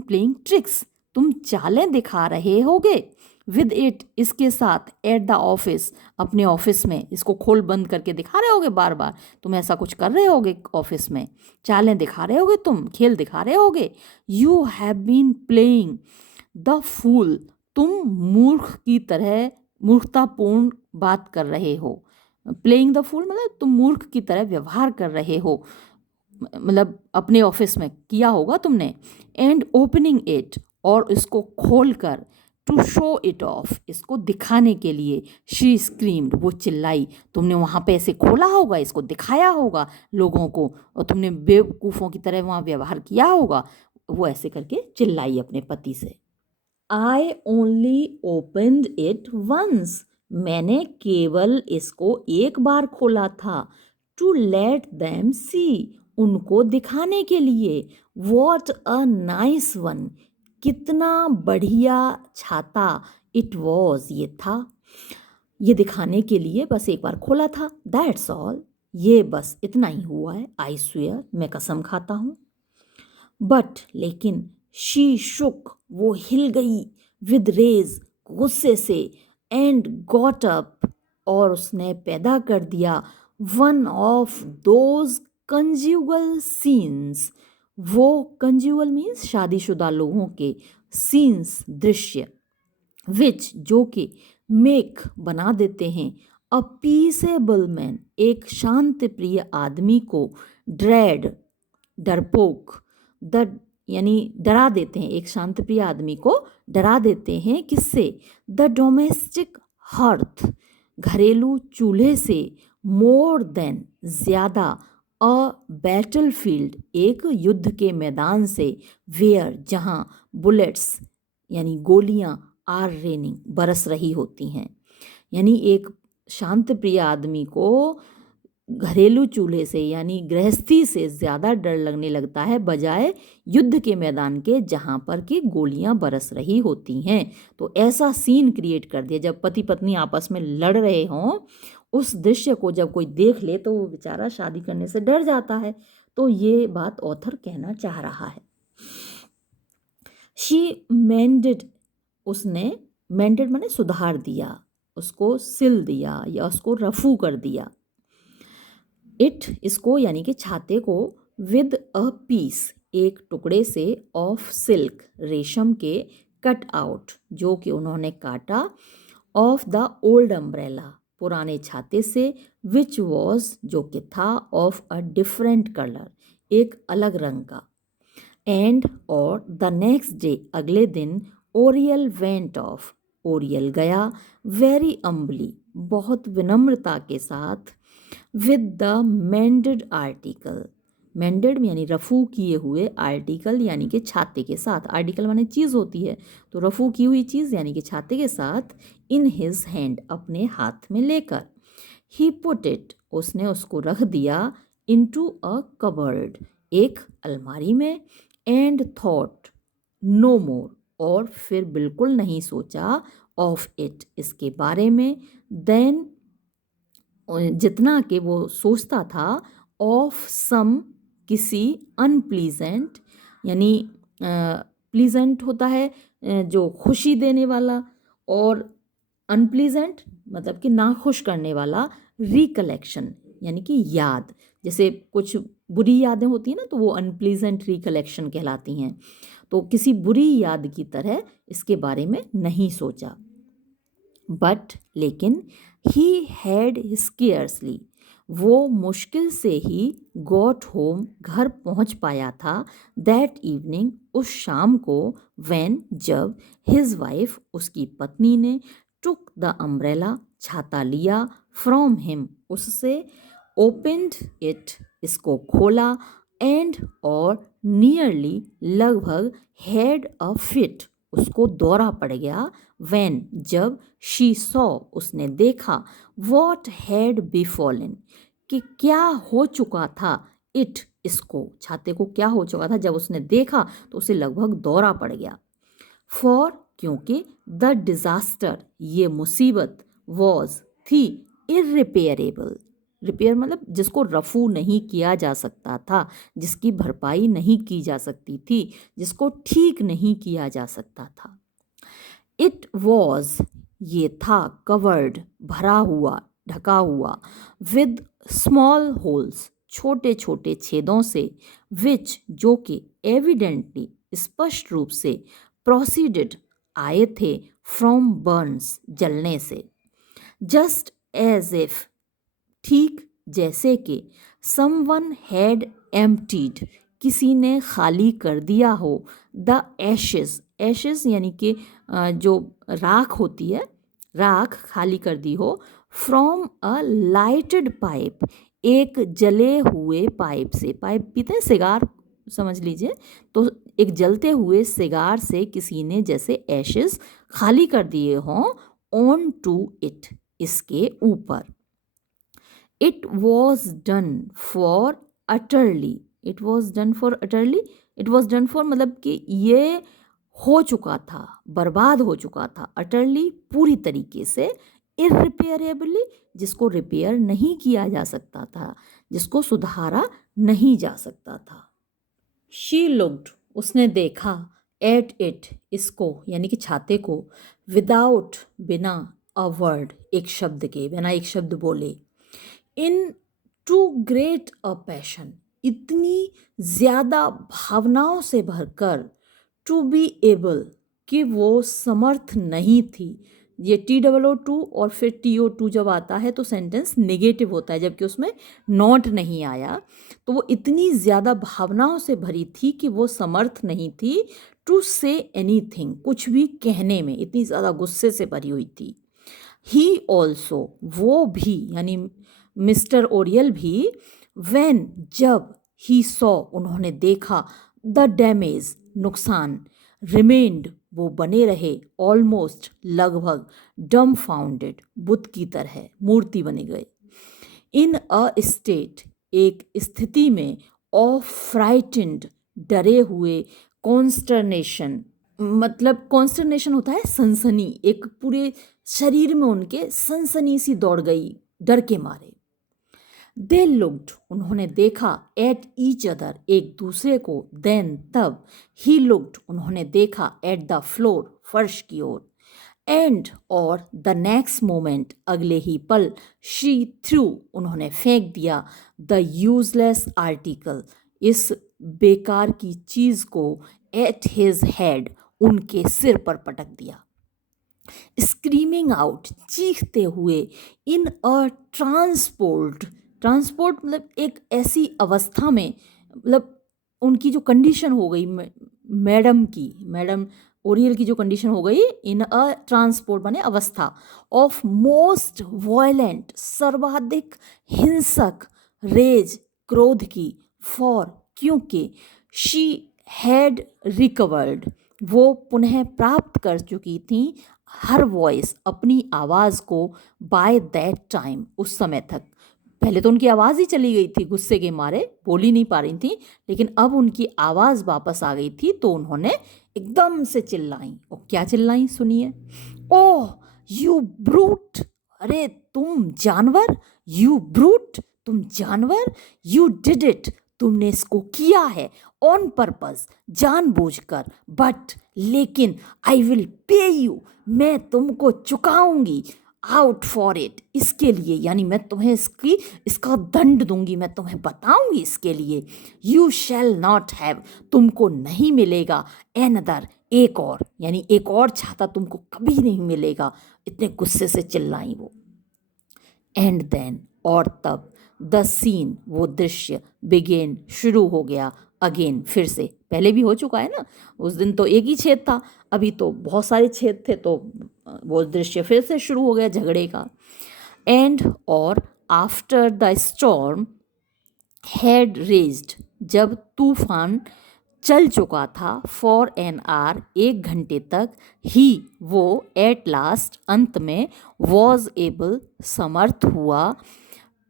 playing tricks तुम चालें दिखा रहे होगे, विद इट, इसके साथ, एट द ऑफिस, अपने ऑफिस में, इसको खोल बंद करके दिखा रहे होगे बार बार, तुम ऐसा कुछ कर रहे होगे ऑफिस में, चालें दिखा रहे होगे, तुम खेल दिखा रहे होगे। You have been playing the fool, तुम मूर्ख की तरह मूर्खतापूर्ण बात कर रहे हो। प्लेइंग द फूल मतलब तुम मूर्ख की तरह व्यवहार कर रहे हो, मतलब अपने ऑफिस में किया होगा तुमने। एंड ओपनिंग इट, और इसको खोल कर, टू शो इट ऑफ, इसको दिखाने के लिए, शी स्क्रीम्ड, वो चिल्लाई। तुमने वहाँ पे ऐसे खोला होगा, इसको दिखाया होगा लोगों को, और तुमने बेवकूफ़ों की तरह वहाँ व्यवहार किया होगा। वो ऐसे करके चिल्लाई अपने पति से। I only opened it once, मैंने केवल इसको एक बार खोला था। टू लेट देम सी, उनको दिखाने के लिए। वॉट अ नाइस वन, कितना बढ़िया छाता। इट वॉज, ये था, ये दिखाने के लिए बस एक बार खोला था। दैट्स ऑल, ये बस इतना ही हुआ है। आई स्वेयर, मैं कसम खाता हूँ। बट, लेकिन, शी शुक, वो हिल गई, विद रेज, गुस्से से, एंड गॉट अप, और उसने पैदा कर दिया, वन ऑफ दोज कंज्यूगल सीन्स, वो कंज्यूगल मीन्स शादीशुदा लोगों के, सीन्स दृश्य, विच जो कि, मेक बना देते हैं, अ पीसेबल मैन, एक शांत प्रिय आदमी को, ड्रेड डरपोक, द यानी डरा देते हैं, एक शांत प्रिय आदमी को डरा देते हैं, किससे? द डोमेस्टिक हर्थ, घरेलू चूल्हे से, मोर देन, ज़्यादा, अ बैटल फील्ड, एक युद्ध के मैदान से, वेयर, जहाँ, बुलेट्स यानी गोलियां, आर रेनिंग, बरस रही होती हैं। यानी एक शांत प्रिय आदमी को घरेलू चूल्हे से यानी गृहस्थी से ज़्यादा डर लगने लगता है बजाय युद्ध के मैदान के, जहाँ पर कि गोलियां बरस रही होती हैं। तो ऐसा सीन क्रिएट कर दिया, जब पति पत्नी आपस में लड़ रहे हों, उस दृश्य को जब कोई देख ले तो वो बेचारा शादी करने से डर जाता है। तो ये बात ऑथर कहना चाह रहा है। शी मेंडेड, उसने, मेंडेड माने सुधार दिया, उसको सिल दिया या उसको रफू कर दिया। इट, इसको यानी कि छाते को, विद अ पीस, एक टुकड़े से, ऑफ सिल्क, रेशम के, कट आउट, जो कि उन्होंने काटा, ऑफ द ओल्ड अम्ब्रेला, पुराने छाते से, विच वॉज, जो कि था, ऑफ अ डिफरेंट कलर, एक अलग रंग का। एंड, और, द नेक्स्ट डे, अगले दिन, ओरियल वेंट ऑफ, ओरियल गया, वेरी अम्बली, बहुत विनम्रता के साथ, विद द मेंडेड आर्टिकल, मेंडेड यानी रफू किए हुए, आर्टिकल यानी कि छाते के साथ, आर्टिकल माने चीज़ होती है, तो रफू की हुई चीज़ यानी कि छाते के साथ, इन हिज हैंड, अपने हाथ में लेकर। ही पुट इट, उसने उसको रख दिया, इनटू अ कबर्ड, एक अलमारी में, एंड थॉट नो मोर, और फिर बिल्कुल नहीं सोचा, ऑफ इट, इसके बारे में, देन, जितना कि वो सोचता था, ऑफ सम, किसी, अनप्लीजेंट, यानी प्लीजेंट होता है जो खुशी देने वाला, और अनप्लीजेंट मतलब कि नाखुश करने वाला, रिकलेक्शन यानी कि याद, जैसे कुछ बुरी यादें होती हैं ना, तो वो अनप्लीजेंट रिकलेक्शन कहलाती हैं। तो किसी बुरी याद की तरह इसके बारे में नहीं सोचा। बट, लेकिन, ही हैड स्केयर्सली, वो मुश्किल से ही, गॉट होम, घर पहुंच पाया था, दैट इवनिंग, उस शाम को, व्हेन, जब, हिज वाइफ, उसकी पत्नी ने, टुक द अम्ब्रेला, छाता लिया, फ्रॉम हिम, उससे, ओपनड इट, इसको खोला, एंड, और, नियरली, लगभग, हैड अ फिट, उसको दौरा पड़ गया, व्हेन, जब, शी सॉ, उसने देखा, वॉट हैड बिफॉलन, कि क्या हो चुका था, इट, इसको, छाते को क्या हो चुका था, जब उसने देखा तो उसे लगभग दौरा पड़ गया। फॉर, क्योंकि, द डिजास्टर, ये मुसीबत, वॉज, थी, इर्रिपेयरेबल, रिपेयर मतलब जिसको रफू नहीं किया जा सकता था, जिसकी भरपाई नहीं की जा सकती थी, जिसको ठीक नहीं किया जा सकता था। इट वॉज, ये था, कवर्ड, भरा हुआ, ढका हुआ, विद स्मॉल होल्स, छोटे छोटे छेदों से, विच, जो कि एविडेंटली, स्पष्ट रूप से, प्रोसीडेड, आए थे, फ्रॉम बर्न्स, जलने से, जस्ट एज इफ, ठीक जैसे कि, समवन हैड एम्प्टीड, किसी ने खाली कर दिया हो, द एशेज, एशेज यानी कि जो राख होती है, राख खाली कर दी हो, फ्रॉम अ लाइटेड पाइप, एक जले हुए पाइप से, पाइप पीते हैं सिगार, समझ लीजिए, तो एक जलते हुए सिगार से किसी ने जैसे एशेज खाली कर दिए हों, ऑन टू इट, इसके ऊपर। It was done for utterly, it was done for utterly, it was done for मतलब कि ये हो चुका था, बर्बाद हो चुका था, अटरली पूरी तरीके से, इररिपेयरेबली जिसको रिपेयर नहीं किया जा सकता था, जिसको सुधारा नहीं जा सकता था। शी लुक्ड, उसने देखा, एट इट, इसको यानी कि छाते को, विदाउट, बिना, अ वर्ड, एक शब्द के, बिना एक शब्द बोले, इन टू ग्रेट अ पैशन, इतनी ज़्यादा भावनाओं से भरकर, टू बी एबल, कि वो समर्थ नहीं थी। ये TOO और फिर TO2 जब आता है तो सेंटेंस नेगेटिव होता है, जबकि उसमें नॉट नहीं आया, तो वो इतनी ज़्यादा भावनाओं से भरी थी कि वो समर्थ नहीं थी, टू से एनीथिंग, कुछ भी कहने में, इतनी ज़्यादा गुस्से से भरी हुई थी। ही ऑल्सो, वो भी, यानी मिस्टर ओरियल भी, व्हेन, जब, ही सॉ, उन्होंने देखा, द डैमेज, नुकसान, रिमेन्ड, वो बने रहे, ऑलमोस्ट, लगभग, डम फाउंडेड, बुद्ध की तरह मूर्ति बने गए, इन अ स्टेट, एक स्थिति में, ऑफ फ्राइटेंड, डरे हुए, कॉन्स्टर्नेशन, मतलब कॉन्स्टर्नेशन होता है सनसनी, एक पूरे शरीर में उनके सनसनी सी दौड़ गई डर के मारे। दे लुक्ड, उन्होंने देखा, एट ईच अदर, एक दूसरे को, देन, तब, ही लुक्ड, उन्होंने देखा, एट द फ्लोर, फर्श की ओर, एंड, और, द नेक्स्ट मोमेंट, अगले ही पल, शी थ्रू, उन्होंने फेंक दिया, द यूजलेस आर्टिकल, इस बेकार की चीज़ को, एट हिज हेड, उनके सिर पर पटक दिया। स्क्रीमिंग आउट, चीखते हुए, इन अ ट्रांसपोर्ट, ट्रांसपोर्ट मतलब एक ऐसी अवस्था में, मतलब उनकी जो कंडीशन हो गई, मैडम की, मैडम ओरियल की जो कंडीशन हो गई, इन अ ट्रांसपोर्ट माने अवस्था, ऑफ मोस्ट वायलेंट, सर्वाधिक हिंसक, रेज, क्रोध की, फॉर, क्योंकि, शी हैड रिकवर्ड, वो पुनः प्राप्त कर चुकी थी, हर वॉइस, अपनी आवाज़ को, बाय दैट टाइम, उस समय तक। पहले तो उनकी आवाज़ ही चली गई थी, गुस्से के मारे बोल ही नहीं पा रही थी, लेकिन अब उनकी आवाज़ वापस आ गई थी, तो उन्होंने एकदम से चिल्लाई। और क्या चिल्लाई सुनिए। ओह यू ब्रूट, अरे तुम जानवर, यू ब्रूट, तुम जानवर, यू डिड इट, तुमने इसको किया है, ऑन पर्पस, जानबूझकर, बट, लेकिन, आई विल पे यू, मैं तुमको चुकाऊंगी, आउट फॉर इट, इसके लिए, यानी मैं तुम्हें इसका दंड दूंगी, मैं तुम्हें बताऊंगी इसके लिए। यू शैल नॉट हैव, तुमको नहीं मिलेगा, एनदर, एक और, यानी एक और छाता तुमको कभी नहीं मिलेगा, इतने गुस्से से चिल्लाई वो। एंड देन, और तब, द सीन, वो दृश्य, बिगेन, शुरू हो गया, अगेन, फिर से, पहले भी हो चुका है ना, उस दिन तो एक ही छेद था, अभी तो बहुत सारे छेद थे, तो वो दृश्य फिर से शुरू हो गया झगड़े का। एंड, और, after the storm had raised, जब तूफान चल चुका था, फॉर एन आवर, एक घंटे तक, ही, वो, एट लास्ट, अंत में, वॉज एबल, समर्थ हुआ,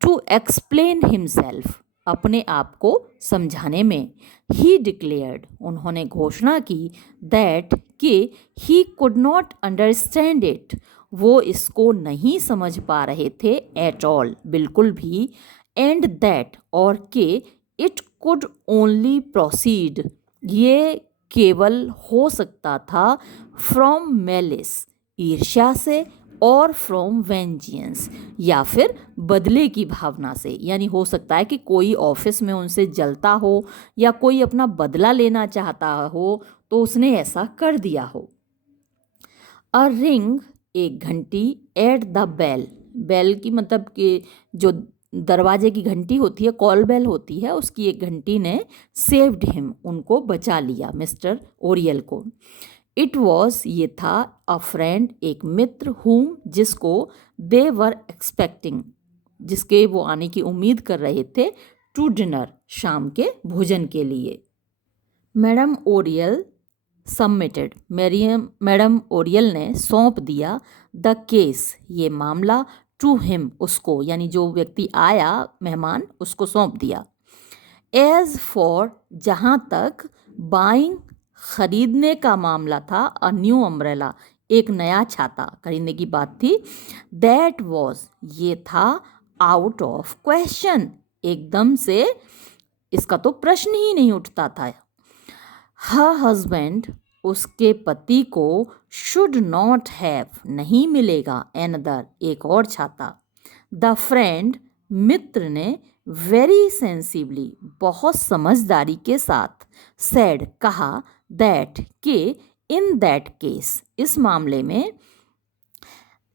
टू एक्सप्लेन हिमसेल्फ, अपने आप को समझाने में, ही डिक्लेयर्ड, उन्होंने घोषणा की, दैट, कि he could not understand it, वो इसको नहीं समझ पा रहे थे एट ऑल, बिल्कुल भी, एंड दैट, और कि इट कुड ओनली प्रोसीड, ये केवल हो सकता था फ्रॉम मेलिस, ईर्ष्या से, और फ्रॉम वेंजियंस, या फिर बदले की भावना से। यानी हो सकता है कि कोई ऑफिस में उनसे जलता हो या कोई अपना बदला लेना चाहता हो, तो उसने ऐसा कर दिया हो। अ रिंग, एक घंटी, एट द बेल, बेल की मतलब कि जो दरवाजे की घंटी होती है, कॉल बेल होती है, उसकी एक घंटी ने सेव्ड हिम, उनको बचा लिया, मिस्टर ओरियल को। इट वॉज, ये था, अ फ्रेंड, एक मित्र, हुम, जिसको, दे वर एक्सपेक्टिंग, जिसके वो आने की उम्मीद कर रहे थे, टू डिनर, शाम के भोजन के लिए। Madam Oryol submitted, madam Oryol ने सौंप दिया, द केस, ये मामला, टू हिम, उसको, यानी जो व्यक्ति आया मेहमान, उसको सौंप दिया। एज फॉर, जहाँ तक, बाइंग, खरीदने का मामला था, अ न्यू अम्ब्रेला, एक नया छाता खरीदने की बात थी, दैट वॉज, ये था, आउट ऑफ क्वेश्चन, एकदम से इसका तो प्रश्न ही नहीं उठता था। हर हस्बैंड, उसके पति को, शुड नॉट हैव, नहीं मिलेगा, एनदर, एक और छाता। द फ्रेंड, मित्र ने, वेरी सेंसिबली, बहुत समझदारी के साथ, सेड, कहा, दैट, के, इन दैट केस, इस मामले में,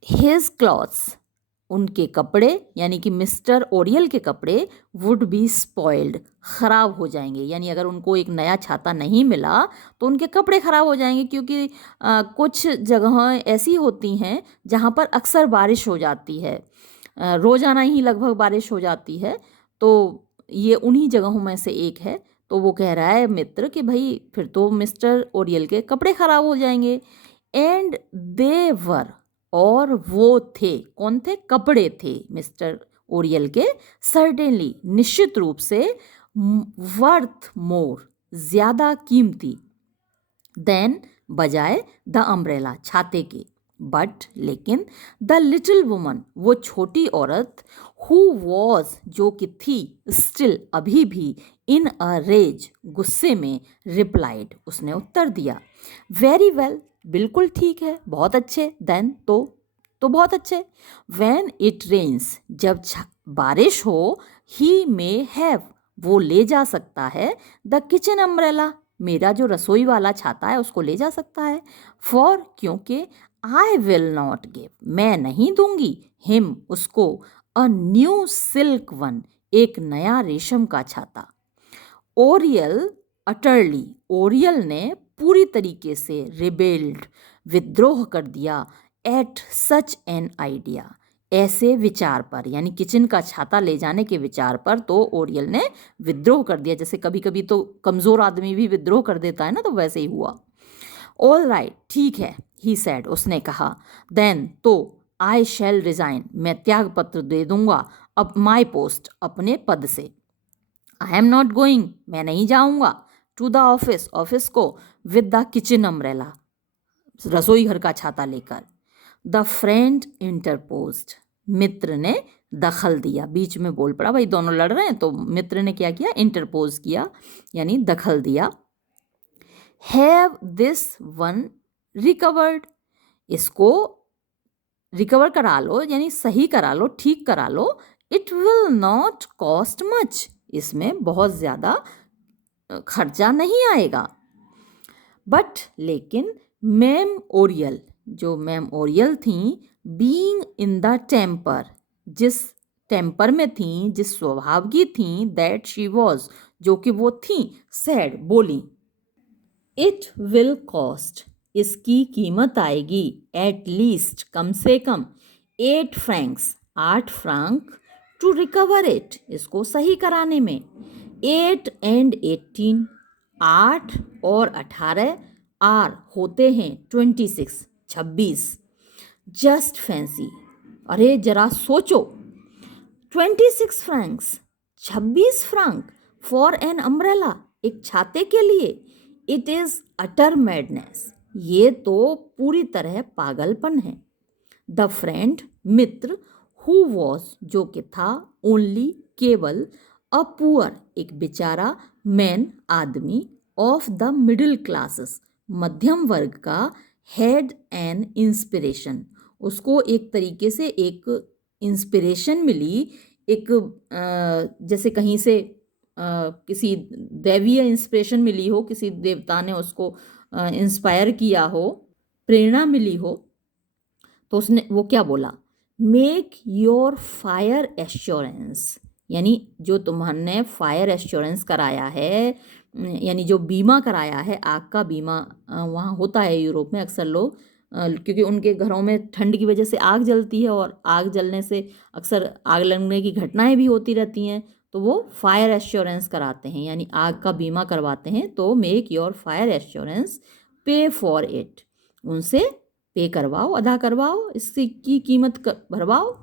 हिज क्लॉथ्स, उनके कपड़े, यानी कि मिस्टर ओरियल के कपड़े, वुड बी स्पॉइल्ड, ख़राब हो जाएंगे। यानी अगर उनको एक नया छाता नहीं मिला तो उनके कपड़े ख़राब हो जाएंगे, क्योंकि कुछ जगहें ऐसी होती हैं जहाँ पर अक्सर बारिश हो जाती है, रोज़ाना ही लगभग बारिश हो जाती है, तो ये उन्हीं जगहों में से एक है। तो वो कह रहा है मित्र कि भाई फिर तो मिस्टर ओरियल के कपड़े ख़राब हो जाएंगे। एंड दे वर, और वो थे, कौन थे, कपड़े थे मिस्टर ओरियल के, सर्टेनली, निश्चित रूप से, वर्थ मोर, ज़्यादा कीमती, देन, बजाय, द अम्ब्रेला, छाते के, बट, लेकिन, द लिटिल वुमन, वो छोटी औरत, हु वॉज, जो कि थी, स्टिल, अभी भी, इन अ रेज, गुस्से में, रिप्लाइड, उसने उत्तर दिया, वेरी वेल, बिल्कुल ठीक है, बहुत अच्छे, देन, तो बहुत अच्छे, व्हेन इट रेन्स, जब बारिश हो, ही मे हैव, वो ले जा सकता है, द किचन अम्ब्रेला, मेरा जो रसोई वाला छाता है उसको ले जा सकता है, फॉर, क्योंकि, आई विल नॉट गिव, मैं नहीं दूंगी, हिम, उसको, अ न्यू सिल्क वन, एक नया रेशम का छाता। ओरियल, अटरली, ओरियल ने पूरी तरीके से, रिबेल्ड, विद्रोह कर दिया, एट सच एन आइडिया, ऐसे विचार पर, यानी किचन का छाता ले जाने के विचार पर, तो ओरियल ने विद्रोह कर दिया। जैसे कभी कभी तो कमज़ोर आदमी भी विद्रोह कर देता है ना, तो वैसे ही हुआ। ऑल राइट, ठीक है, ही सैड, उसने कहा, देन, तो, आई शैल रिज़ाइन, मैं त्याग पत्र दे दूंगा, अब, माई पोस्ट, अपने पद से, आई एम नॉट गोइंग, मैं नहीं जाऊंगा, टू द ऑफिस, ऑफिस को, विद द किचन अम्ब्रेला, रसोई घर का छाता लेकर। द फ्रेंड इंटरपोज्ड, मित्र ने दखल दिया, बीच में बोल पड़ा, भाई दोनों लड़ रहे हैं, तो मित्र ने क्या किया, इंटरपोज किया, यानी दखल दिया। हैव दिस वन रिकवर्ड, इसको रिकवर करा लो, यानी सही करा लो, ठीक करा लो, it will not cost much, इसमें बहुत ज़्यादा खर्चा नहीं आएगा। बट, लेकिन, मैम ओरियल, जो मैम ओरियल थी, बीइंग इन द टेम्पर, जिस टेम्पर में थी, जिस स्वभाव की थी, दैट शी वॉज, जो कि वो थी, सैड, बोली, इट विल कॉस्ट, इसकी कीमत आएगी, एट लीस्ट, कम से कम, 8 francs, 8 franc, to recover it, इसको सही कराने में, 8 and 18, 8 और 18, आर, होते हैं 26, 26, जस्ट फैंसी, अरे जरा सोचो, 26 francs, 26 franc, for an umbrella, एक छाते के लिए, इट इज़ अटर मैडनेस, ये तो पूरी तरह पागलपन है। The friend, Mitra, who was, जो कि था, ओनली, केवल, अ पुअर, एक बेचारा, मैन, आदमी, ऑफ द मिडिल क्लासेस, मध्यम वर्ग का, हैड एन इंस्पिरेशन, उसको एक तरीके से एक इंस्पिरेशन मिली, एक जैसे कहीं से किसी दैवीय इंस्पिरेशन मिली हो, किसी देवता ने उसको इंस्पायर किया हो, प्रेरणा मिली हो। तो उसने वो क्या बोला, मेक योर फायर एश्योरेंस, यानी जो तुम्हारे फायर एश्योरेंस कराया है, यानी जो बीमा कराया है, आग का बीमा वहाँ होता है यूरोप में अक्सर लोग, क्योंकि उनके घरों में ठंड की वजह से आग जलती है और आग जलने से अक्सर आग लगने की घटनाएं भी होती रहती हैं, तो वो फायर एश्योरेंस कराते हैं, यानी आग का बीमा करवाते हैं। तो मेक योर फायर एश्योरेंस, पे फॉर इट, उनसे पे करवाओ, अदा करवाओ, इसकी की कीमत भरवाओ।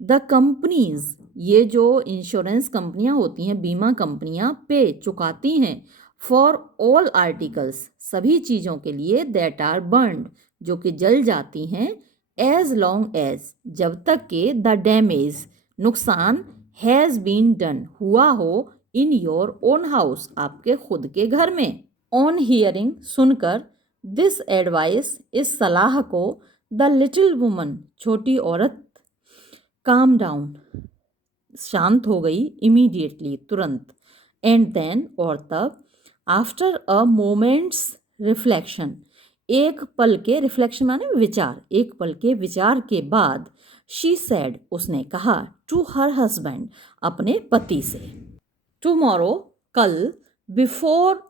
द कंपनीज, ये जो इंश्योरेंस कंपनियां होती हैं, बीमा कंपनियां, पे चुकाती हैं, फॉर ऑल आर्टिकल्स, सभी चीज़ों के लिए, दैट आर बर्न्ड, जो कि जल जाती हैं, एज लॉन्ग एज, जब तक के, द डैमेज, नुकसान, हैज़ बीन डन, हुआ हो, इन योर ओन हाउस, आपके खुद के घर में। ऑन हियरिंग, सुनकर, दिस एडवाइस, इस सलाह को, द लिटिल वुमन, छोटी औरत, काम डाउन, शांत हो गई, इमीडिएटली, तुरंत, एंड देन, और तब, आफ्टर अ मोमेंट्स रिफ्लेक्शन, एक पल के, रिफ्लेक्शन माने विचार, एक पल के विचार के बाद, शी सेड, उसने कहा, टू हर हस्बैंड, अपने पति से, टुमारो, कल, बिफोर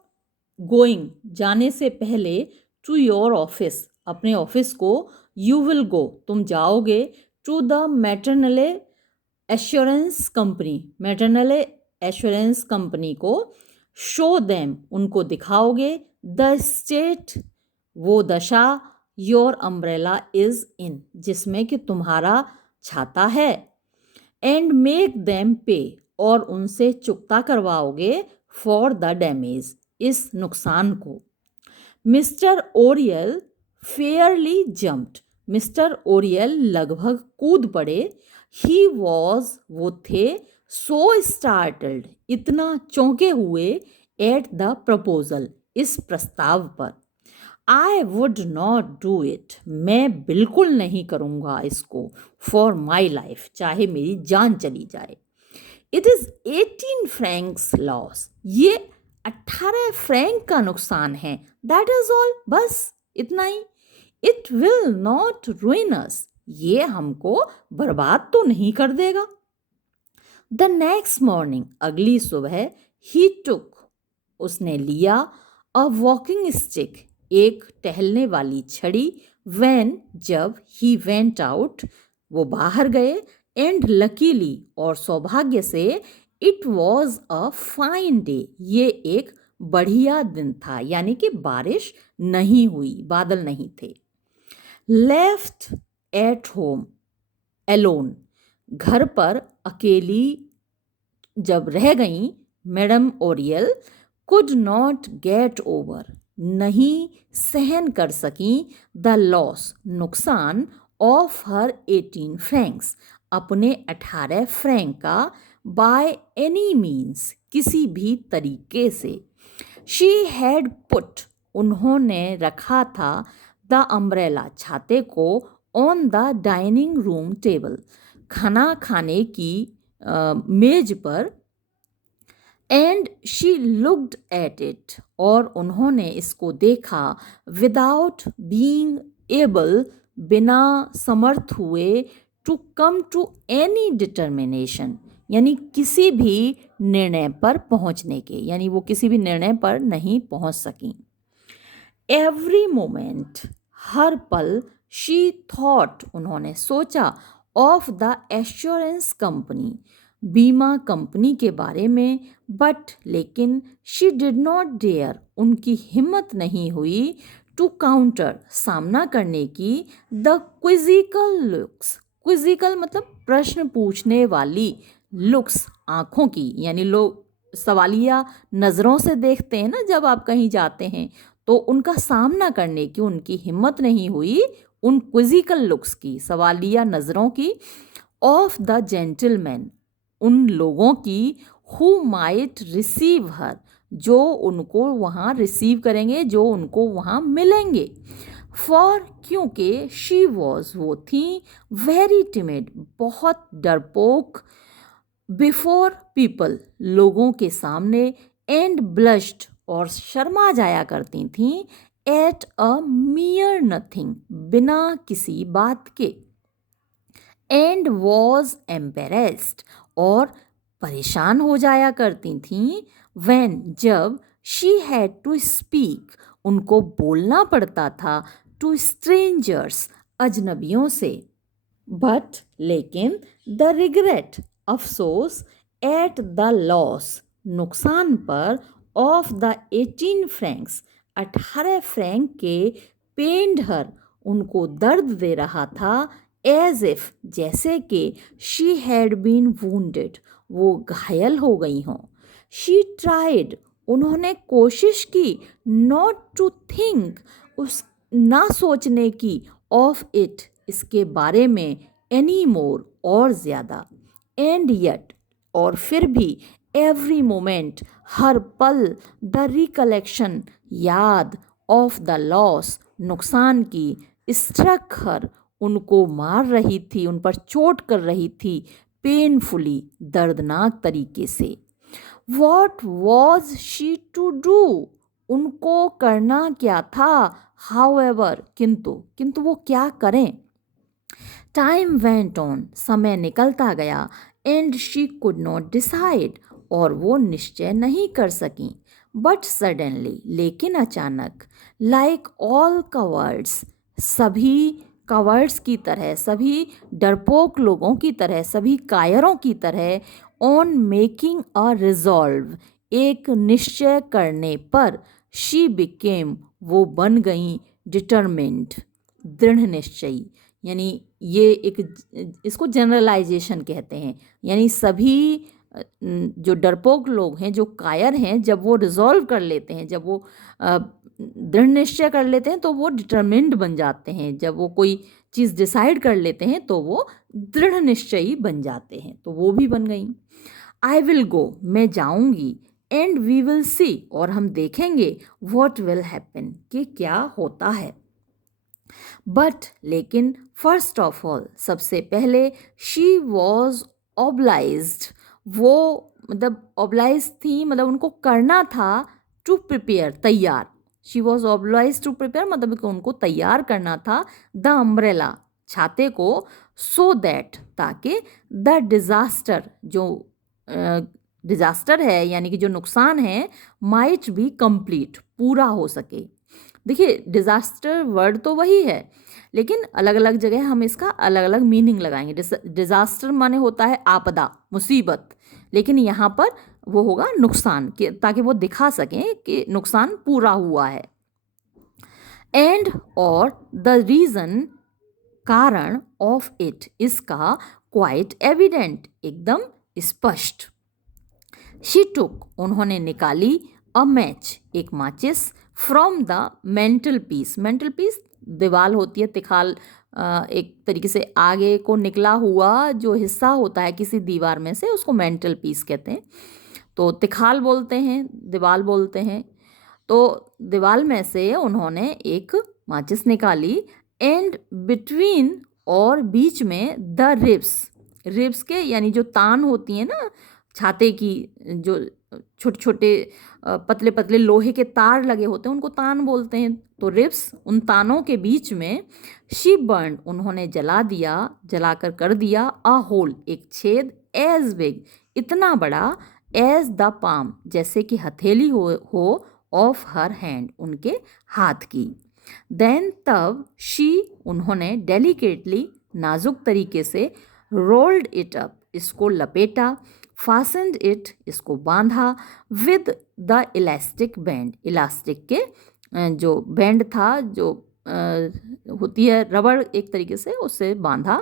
गोइंग, जाने से पहले, टू योर ऑफिस, अपने ऑफिस को, यू विल गो, तुम जाओगे, to the maternally assurance company, maternally assurance company को, शो देम, उनको दिखाओगे, द स्टेट, वो दशा, योर अम्ब्रेला इज इन, जिसमें कि तुम्हारा छाता है, एंड मेक देम पे, और उनसे चुकता करवाओगे, फॉर द डैमेज, इस नुकसान को। Mister Oryol Fairlie jumped, mister Oryol लगभग कूद पड़े, ही वॉज, वो थे, सो स्टार्टल्ड, इतना चौंके हुए, एट द प्रपोजल, इस प्रस्ताव पर। I would not do it, मैं बिल्कुल नहीं करूँगा इसको, फॉर माई लाइफ, चाहे मेरी जान चली जाए। इट इज़ 18 फ्रैंक्स लॉस, ये 18 फ्रैंक का नुकसान है, दैट इज ऑल, बस इतना ही। इट विल नॉट रुइन अस, ये हमको बर्बाद तो नहीं कर देगा। द नेक्स्ट मॉर्निंग, अगली सुबह, ही टुक, उसने लिया, अ वॉकिंग स्टिक, एक टहलने वाली छड़ी, व्हेन, जब, ही वेंट आउट, वो बाहर गए, एंड लकीली, और सौभाग्य से, it was a fine day, ये एक बढ़िया दिन था, यानी कि बारिश नहीं हुई, बादल नहीं थे। लेफ्ट एट होम एलोन, घर पर अकेली जब रह गईं, madam Oryol could not get over, नहीं सहन कर सकीं, द लॉस, नुकसान, ऑफ हर 18 फ्रैंक्स, अपने 18 फ्रैंक का, बाय एनी मीन्स, किसी भी तरीके से। शी हैड पुट, उन्होंने रखा था, द अम्ब्रेला, छाते को, on the dining room table, खाना खाने की मेज पर, and she looked at it, और उन्होंने इसको देखा, विदाउट बीइंग एबल, बिना समर्थ हुए, to come to any determination, यानी किसी भी निर्णय पर पहुंचने के, यानी वो किसी भी निर्णय पर नहीं पहुंच सकी। एवरी मोमेंट, हर पल, शी थॉट, उन्होंने सोचा, ऑफ द एश्योरेंस कंपनी, बीमा कंपनी के बारे में, बट, लेकिन, शी डिड नॉट डेयर, उनकी हिम्मत नहीं हुई, टू काउंटर, सामना करने की, द क्विजिकल लुक्स, क्विजिकल मतलब प्रश्न पूछने वाली, लुक्स, आँखों की, यानी लोग सवालिया नज़रों से देखते हैं ना जब आप कहीं जाते हैं, तो उनका सामना करने की उनकी हिम्मत नहीं हुई उन क्विजिकल लुक्स की, सवालिया नज़रों की, ऑफ द जेंटलमैन, उन लोगों की, हु माइट रिसीव हर, जो उनको वहाँ रिसीव करेंगे, जो उनको वहाँ मिलेंगे। फॉर, क्योंकि शी वॉज, वो थी, वेरी टिमिड, बहुत डरपोक, बिफोर पीपल, लोगों के सामने, एंड ब्लश्ड, और शर्मा जाया करती थीं, एट अ मियर नथिंग, बिना किसी बात के, एंड वॉज एम्बेरेस्ड, और परेशान हो जाया करती थीं, व्हेन, जब, शी हैड टू स्पीक, उनको बोलना पड़ता था, टू स्ट्रेंजर्स, अजनबियों से। बट, लेकिन, द रिग्रेट, अफसोस, एट द लॉस, नुकसान पर, ऑफ द 18 फ्रैंक्स, 18 फ्रैंक के, पेंड हर, उनको दर्द दे रहा था, एज इफ, जैसे कि, शी हैड बीन वूंडेड, वो घायल हो गई हों। शी ट्राइड, उन्होंने कोशिश की, नॉट टू थिंक, उस ना सोचने की, ऑफ इट, इसके बारे में, एनी मोर, और ज़्यादा, एंड यट, और फिर भी, एवरी मोमेंट, हर पल, द रिकलेक्शन, याद, ऑफ द लॉस, नुकसान की, स्ट्रक हर, उनको मार रही थी, उन पर चोट कर रही थी, पेनफुली, दर्दनाक तरीके से। What was she to do, उनको करना क्या था, हाउएवर, किंतु वो क्या करें। टाइम वेंट ऑन, समय निकलता गया, and she could not decide, और वो निश्चय नहीं कर सकी। बट सडनली, लेकिन अचानक, लाइक ऑल कवर्ड्स, सभी कवर्ड्स की तरह, सभी डरपोक लोगों की तरह, सभी कायरों की तरह, ऑन मेकिंग अ रिजॉल्व, एक निश्चय करने पर, शी बिकेम, वो बन गई, डिटरमिन्ड, दृढ़ निश्चयी। यानी ये एक, इसको जनरलाइजेशन कहते हैं, यानी सभी जो डरपोक लोग हैं, जो कायर हैं, जब वो रिजॉल्व कर लेते हैं, जब वो दृढ़ निश्चय कर लेते हैं, तो वो डिटरमिन्ड बन जाते हैं। जब वो कोई चीज़ डिसाइड कर लेते हैं तो वो दृढ़ निश्चयी बन जाते हैं, तो वो भी बन गई। आई विल गो, मैं जाऊंगी, एंड वी विल सी, और हम देखेंगे, व्हाट विल हैपन, कि क्या होता है। बट, लेकिन, फर्स्ट ऑफ ऑल, सबसे पहले, शी वॉज ऑब्लाइज्ड, वो मतलब ऑब्लाइज थी, मतलब उनको करना था, टू प्रिपेयर, तैयार। She was oblige to prepare, मतलब कि उनको तैयार करना था, द अम्ब्रेला, छाते को, सो दैट, ताकि, द डिज़ास्टर, जो डिज़ास्टर है, यानी कि जो नुकसान है, माइट बी कंप्लीट, पूरा हो सके। देखिए, डिज़ास्टर वर्ड तो वही है, लेकिन अलग अलग जगह हम इसका अलग अलग मीनिंग लगाएंगे। डिज़ास्टर माने होता है आपदा, मुसीबत, लेकिन यहाँ पर वो होगा नुकसान, कि ताकि वो दिखा सकें कि नुकसान पूरा हुआ है। एंड, और, द रीज़न, कारण, ऑफ इट, इसका, क्वाइट एविडेंट, एकदम स्पष्ट। शी टुक, उन्होंने निकाली, अ मैच, एक माचिस, from the mental peace, mental peace दीवार होती है, तिखाल, एक तरीके से आगे को निकला हुआ जो हिस्सा होता है किसी दीवार में से, उसको मेंटल पीस कहते हैं। तो तिखाल बोलते हैं, दीवार बोलते हैं। तो दीवार में से उन्होंने एक माचिस निकाली, एंड बिटवीन, और बीच में, द रिब्स, रिब्स के, यानी जो तान होती हैं ना छाते की, जो छोटे छोटे पतले पतले लोहे के तार लगे होते हैं, उनको तान बोलते हैं। तो रिब्स, उन तानों के बीच में, शी बर्न, उन्होंने जला दिया, जलाकर कर दिया, अ होल, एक छेद, एज बिग, इतना बड़ा, एज द पाम, जैसे कि हथेली हो ऑफ हर हैंड, उनके हाथ की। देन, तब, शी, उन्होंने डेलिकेटली, नाजुक तरीके से, रोल्ड इट अप, इसको लपेटा, फास्टेंड इट, इसको बांधा, with the elastic band, elastic के जो बैंड था, जो होती है रबड़ एक तरीके से, उससे बांधा।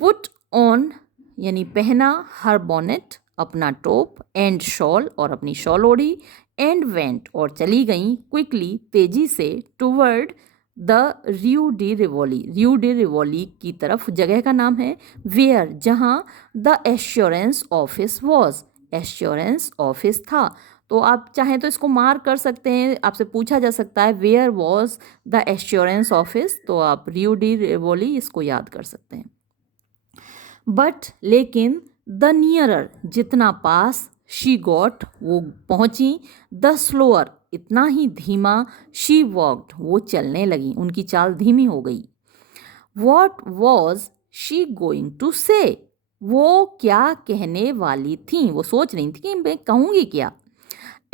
पुट ऑन, यानी पहना, हर बॉनेट, अपना टोप, एंड शॉल, और अपनी शॉल ओढ़ी, एंड वेंट और चली गई क्विकली तेजी से टूवर्ड द रियू डी रिवोली की तरफ, जगह का नाम है, वेयर जहाँ the assurance office was, assurance office था। तो आप चाहें तो इसको मार्क कर सकते हैं, आपसे पूछा जा सकता है where was the assurance office, तो आप रियू डी रिवोली इसको याद कर सकते हैं। बट लेकिन द नियरर जितना पास, शी गॉट वो पहुंची, द स्लोअर इतना ही धीमा, शी वॉक्ड वो चलने लगी, उनकी चाल धीमी हो गई। What was she going to say, वो क्या कहने वाली थी, वो सोच रही थी कि मैं कहूँगी क्या।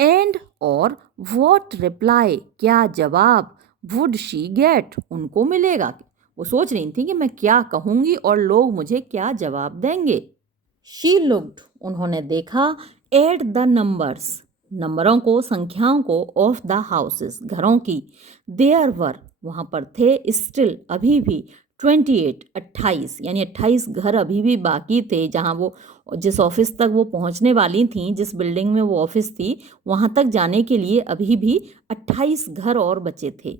एंड और वॉट रिप्लाई क्या जवाब, वुड शी गेट उनको मिलेगा, वो सोच रही थी कि मैं क्या कहूँगी और लोग मुझे क्या जवाब देंगे। शी लुक्ड उन्होंने देखा, एट द नंबर्स नंबरों को, संख्याओं को, ऑफ द हाउसेस घरों की, देयर वर वहाँ पर थे, स्टिल अभी भी, 28 28 यानी 28 घर अभी भी बाकी थे, जहाँ वो जिस ऑफिस तक वो पहुँचने वाली थी, जिस बिल्डिंग में वो ऑफिस थी वहाँ तक जाने के लिए अभी भी 28 घर और बचे थे।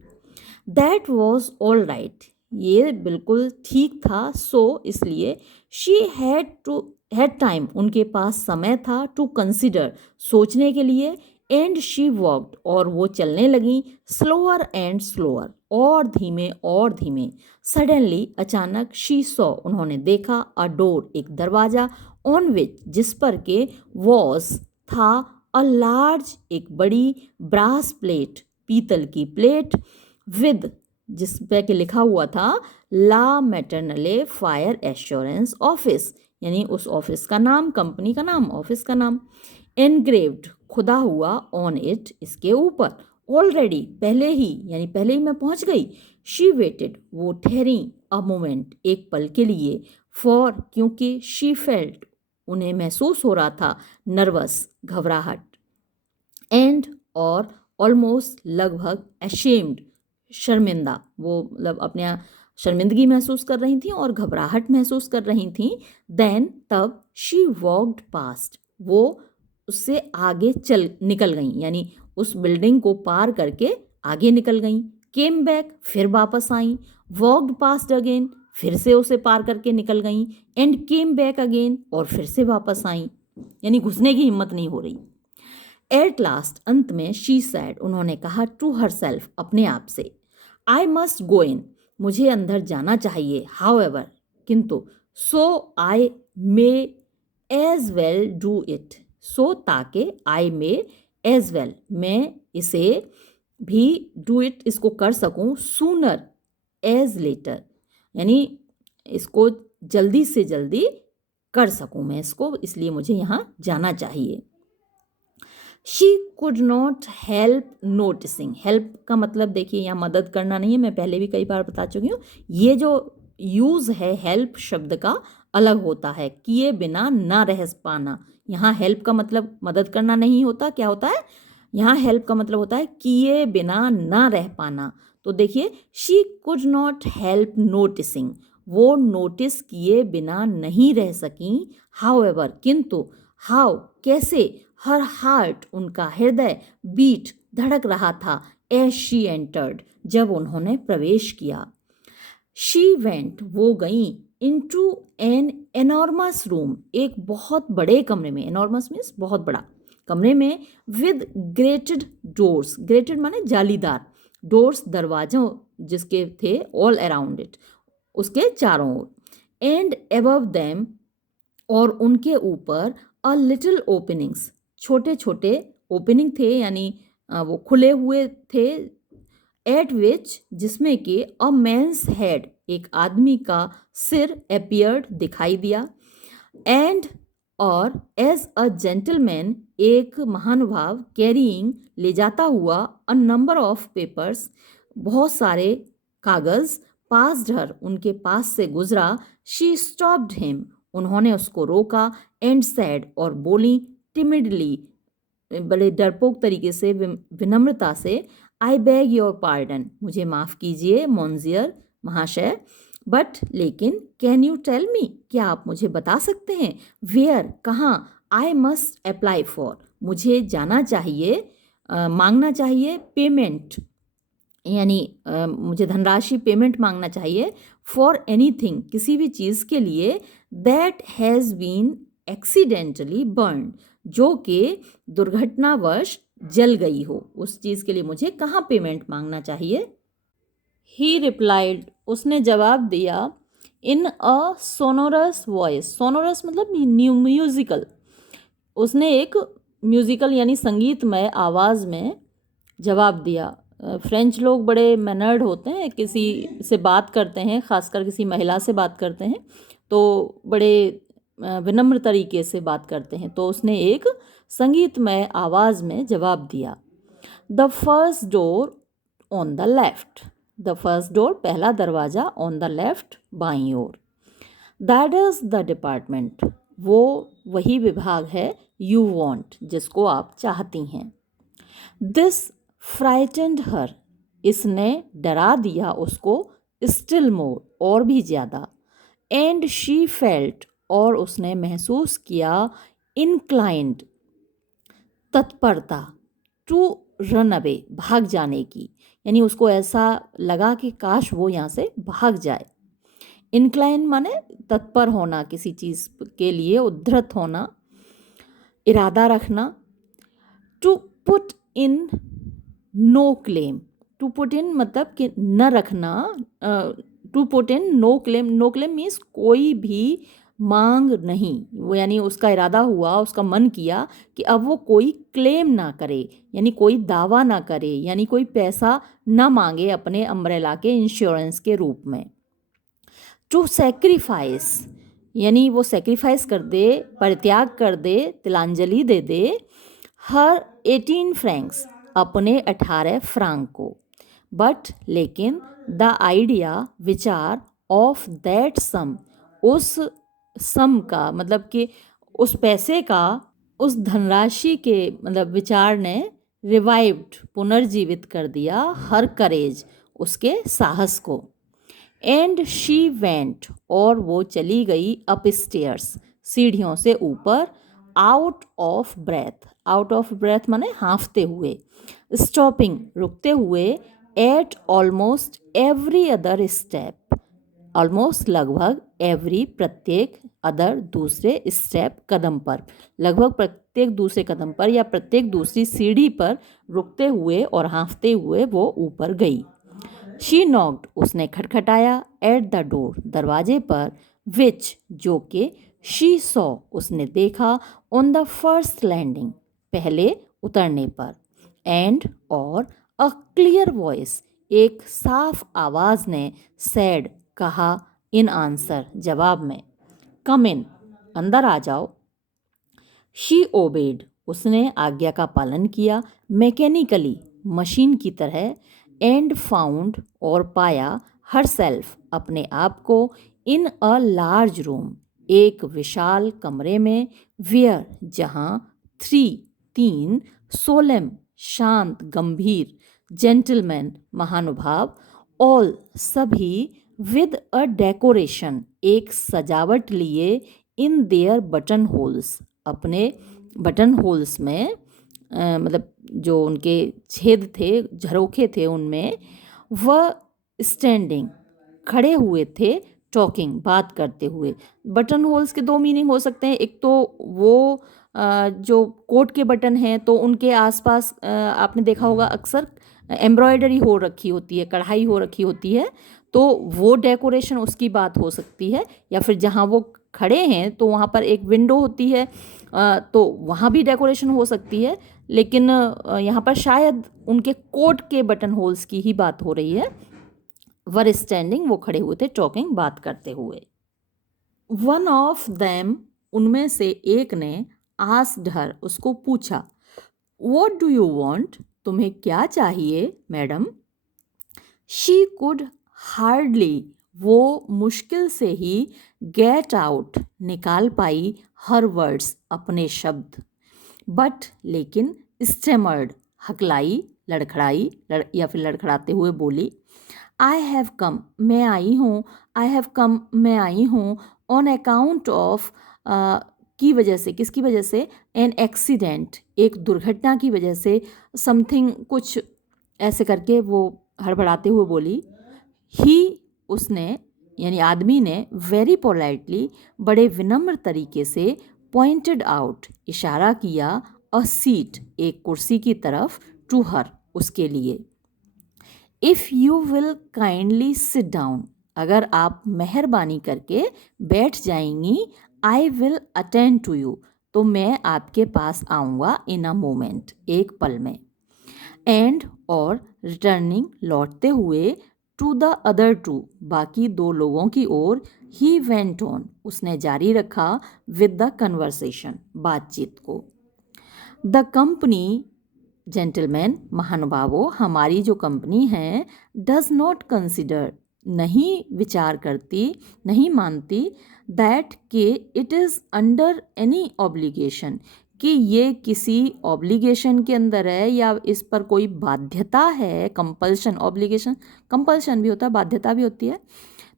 दैट वॉज ऑल राइट ये बिल्कुल ठीक था, सो इसलिए शी हैड टाइम उनके पास समय था, टू कंसिडर सोचने के लिए, एंड शी वॉक्ड और वो चलने लगी, स्लोअर एंड स्लोअर और धीमे। सडनली अचानक, शी सॉ उन्होंने देखा, अ डोर एक दरवाज़ा, ऑन विच जिस पर के वॉज था, अ लार्ज एक बड़ी, ब्रास प्लेट पीतल की प्लेट, विद जिस पे के लिखा हुआ था ला मैटरनले फायर एश्योरेंस ऑफिस, यानी उस ऑफिस का नाम, कंपनी का नाम, ऑफिस का नाम, एनग्रेव्ड खुदा हुआ, ऑन इट इसके ऊपर, ऑलरेडी पहले ही, यानी पहले ही मैं पहुंच गई, शी वेटेड वो ठहरी, अ मोमेंट एक पल के लिए, फॉर क्योंकि, शी फेल्ट उन्हें महसूस हो रहा था, नर्वस घबराहट, एंड और ऑलमोस्ट लगभग, एशेम्ड शर्मिंदा, वो मतलब अपने शर्मिंदगी महसूस कर रही थी और घबराहट महसूस कर रही थी। देन तब, शी वॉक्ड पास्ट वो उससे आगे निकल गई, यानी उस बिल्डिंग को पार करके आगे निकल गई। केम बैक फिर वापस आई, वॉक्ड पास्ट अगेन फिर से उसे पार करके निकल गई, एंड केम बैक अगेन और फिर से वापस आई, यानी घुसने की हिम्मत नहीं हो रही। एट लास्ट अंत में, शी सैड उन्होंने कहा, टू हर सेल्फ अपने आप से, आई मस्ट गो इन मुझे अंदर जाना चाहिए, हाउ एवर किंतु, so I may as well do it so ताकि, आई मे एज वेल मैं इसे भी, डू इट इसको कर सकूं, सूनर एज लेटर यानी इसको जल्दी से जल्दी कर सकूं मैं इसको, इसलिए मुझे यहाँ जाना चाहिए। She could not help noticing, help का मतलब देखिए यहाँ मदद करना नहीं है, मैं पहले भी कई बार बता चुकी हूँ, ये जो यूज़ है हेल्प शब्द का अलग होता है, किए बिना ना रह पाना, यहाँ हेल्प का मतलब मदद करना नहीं होता, क्या होता है यहाँ हेल्प का मतलब होता है किए बिना ना रह पाना। तो देखिए, she could not help noticing वो नोटिस किए बिना नहीं रह सकी, हाउ एवर किंतु, हाउ कैसे, हर हार्ट उनका हृदय, बीट धड़क रहा था, एज शी एंटर्ड जब उन्होंने प्रवेश किया। शी वेंट वो गई, इनटू एन एनॉर्मस रूम एक बहुत बड़े कमरे में, एनॉर्मस मीन्स बहुत बड़ा कमरे में, विद ग्रेटेड डोर्स, ग्रेटेड माने जालीदार, डोर्स दरवाजों जिसके थे, ऑल अराउंड इट उसके चारों ओर, एंड अबव देम और उनके ऊपर, अ लिटिल ओपनिंग्स छोटे छोटे ओपनिंग थे, यानी वो खुले हुए थे, एट विच जिसमें कि, अ मैंस हेड एक आदमी का सिर, अपीयर्ड दिखाई दिया, एंड और एज अ जेंटलमैन एक महानुभाव, कैरिंग ले जाता हुआ, अ नंबर ऑफ पेपर्स बहुत सारे कागज, पास्ड हर उनके पास से गुजरा, शी स्टॉप्ड हिम उन्होंने उसको रोका, एंड सैड और बोली, टिमिडली बड़े डरपोक तरीके से, विनम्रता से, आई बैग योर पार्डन मुझे माफ़ कीजिए मोन्जियर महाशय, बट लेकिन, कैन यू टेल मी क्या आप मुझे बता सकते हैं, वेयर कहाँ, आई मस्ट अप्लाई फॉर मुझे जाना चाहिए, मांगना चाहिए पेमेंट, यानी मुझे धनराशि पेमेंट मांगना चाहिए फॉर एनीथिंग, किसी भी चीज़ के लिए, that has been accidentally burn, जो कि दुर्घटनावश जल गई हो, उस चीज़ के लिए मुझे कहाँ पेमेंट मांगना चाहिए। ही रिप्लाइड, उसने जवाब दिया, इन अ सोनोरस वॉइस, सोनोरस मतलब म्यूजिकल, उसने एक म्यूजिकल यानी संगीतमय आवाज़ में जवाब दिया। फ्रेंच लोग बड़े मैनर्ड होते हैं, किसी से बात करते हैं, ख़ासकर किसी महिला से बात करते हैं तो बड़े विनम्र तरीके से बात करते हैं। तो उसने एक संगीतमय आवाज़ में जवाब दिया, the first door on the left, the first door पहला दरवाज़ा, ऑन द लेफ्ट बाईं ओर, दैट इज़ द डिपार्टमेंट, वो वही विभाग है, यू वॉन्ट, जिसको आप चाहती हैं। दिस फ्राइटेंड हर, इसने डरा दिया उसको, स्टिल मोर, और भी ज़्यादा, एंड शी फेल्ट, और उसने महसूस किया, इनक्लाइंड, तत्परता, टू रन अवे, भाग जाने की, यानी उसको ऐसा लगा कि काश वो यहाँ से भाग जाए। इनक्लाइन माने तत्पर होना, किसी चीज़ के लिए उद्धृत होना, इरादा रखना। To put in no claim, to put in मतलब कि न रखना, to put in no claim, no claim means कोई भी मांग नहीं, वो यानी उसका इरादा हुआ, उसका मन किया कि अब वो कोई क्लेम ना करे, यानी कोई दावा ना करे, यानी कोई पैसा ना मांगे अपने अम्ब्रेला के इंश्योरेंस के रूप में। टू सेक्रीफाइस, यानी वो सेक्रीफाइस कर दे, परित्याग कर दे, तिलांजलि दे दे, हर 18 फ्रैंक्स, अपने 18 फ्रांक को, बट लेकिन द आइडिया, विचार, ऑफ दैट सम, उस सम का मतलब कि उस पैसे का, उस धनराशि के मतलब विचार ने रिवाइव्ड, पुनर्जीवित कर दिया, हर करेज, उसके साहस को। एंड शी वेंट, और वो चली गई, अप स्टेयर्स, सीढ़ियों से ऊपर, out of breath, out of breath माने हाँफते हुए, स्टॉपिंग, रुकते हुए, at almost every other step, almost लगभग, एवरी प्रत्येक, अदर दूसरे, स्टेप कदम पर, लगभग प्रत्येक दूसरे कदम पर या प्रत्येक दूसरी सीढ़ी पर रुकते हुए और हाँफते हुए वो ऊपर गई। शी नॉक्ड, उसने खटखटाया, एट द डोर, दरवाजे पर, विच, जो कि, शी सॉ, उसने देखा, ऑन द फर्स्ट लैंडिंग, पहले उतरने पर, एंड, और, अ क्लियर वॉइस, एक साफ आवाज़ ने, सैड, कहा, इन आंसर, जवाब में, कम इन, अंदर आ जाओ। शी ओबेड, उसने आज्ञा का पालन किया, मैकेनिकली, मशीन की तरह, एंड फाउंड, और पाया, हर सेल्फ, अपने आप को, इन अ लार्ज रूम, एक विशाल कमरे में, वियर, जहाँ, 3 सोलेम, शांत, गंभीर, जेंटलमैन, महानुभाव, ऑल, सभी, विद अ डेकोरेशन, एक सजावट लिए, इन देयर बटन होल्स, अपने बटन होल्स में, मतलब जो उनके छेद थे, झरोखे थे उनमें, वह स्टैंडिंग, खड़े हुए थे, टॉकिंग, बात करते हुए। बटन होल्स के 2 मीनिंग हो सकते हैं, एक तो वो जो कोट के बटन हैं तो उनके आसपास आपने देखा होगा अक्सर एम्ब्रॉयडरी हो रखी होती है, कढ़ाई हो रखी होती है, तो वो डेकोरेशन उसकी बात हो सकती है। या फिर जहाँ वो खड़े हैं तो वहाँ पर एक विंडो होती है, तो वहाँ भी डेकोरेशन हो सकती है, लेकिन यहाँ पर शायद उनके कोट के बटन होल्स की ही बात हो रही है। वर स्टैंडिंग, वो खड़े हुए थे, टॉकिंग, बात करते हुए। वन ऑफ देम, उनमें से एक ने, आस्क्ड हर, उसको पूछा, व्हाट डू यू वांट, तुम्हें क्या चाहिए मैडम। शी कुड हार्डली, वो मुश्किल से ही, गेट आउट, निकाल पाई, हर वर्ड्स, अपने शब्द, बट लेकिन, स्टेमर्ड, हकलाई, लड़खड़ाई, या फिर लड़खड़ाते हुए बोली, आई हैव कम, मैं आई हूँ, आई हैव कम, मैं आई हूँ, ऑन अकाउंट ऑफ, की वजह से, किसकी वजह से, एन एक्सीडेंट, एक दुर्घटना की वजह से, समथिंग कुछ ऐसे करके वो हड़बड़ाते हुए बोली, ही, उसने यानी आदमी ने, वेरी पोलाइटली, बड़े विनम्र तरीके से, पॉइंटेड आउट, इशारा किया, अ सीट, एक कुर्सी की तरफ, टू हर, उसके लिए। If you will kindly sit down, अगर आप मेहरबानी करके बैठ जाएंगी, I will attend to you, तो मैं आपके पास आऊँगा, इन अ मोमेंट, एक पल में। एंड, और, रिटर्निंग, लौटते हुए, टू द अदर टू, बाकी दो लोगों की ओर, ही वेंट ऑन, उसने जारी रखा, विद द कन्वर्सेशन, बातचीत को। द कंपनी, जेंटलमैन, महानुभावों, हमारी जो कंपनी है, डज नॉट कंसिडर, नहीं विचार करती, नहीं मानती, दैट के it is under any obligation, कि ये किसी ऑब्लिगेशन के अंदर है या इस पर कोई बाध्यता है, कंपल्शन, ऑब्लिगेशन कंपल्शन भी होता है, बाध्यता भी होती है,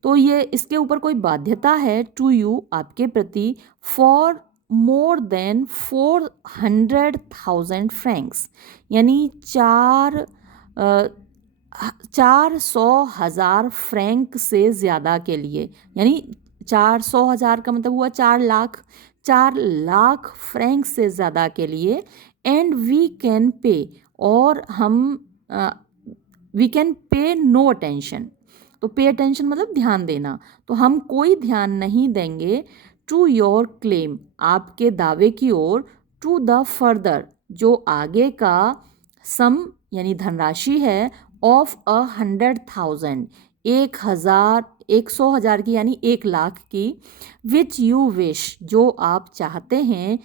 तो ये इसके ऊपर कोई बाध्यता है, टू यू, आपके प्रति, फॉर मोर देन 400,000 फ्रैंक्स, यानी 400,000 फ्रैंक से ज़्यादा के लिए, यानी 400,000 का मतलब हुआ 4 लाख, 4 लाख फ्रैंक से ज़्यादा के लिए। एंड वी कैन पे, और हम we can pay no attention, तो पे अटेंशन मतलब ध्यान देना, तो हम कोई ध्यान नहीं देंगे, टू योर क्लेम, आपके दावे की ओर, टू द फर्दर, जो आगे का, सम यानी धनराशि है, ऑफ 100,000, 1,000, 100,000 की यानी 1 लाख की, विच यू विश, जो आप चाहते हैं,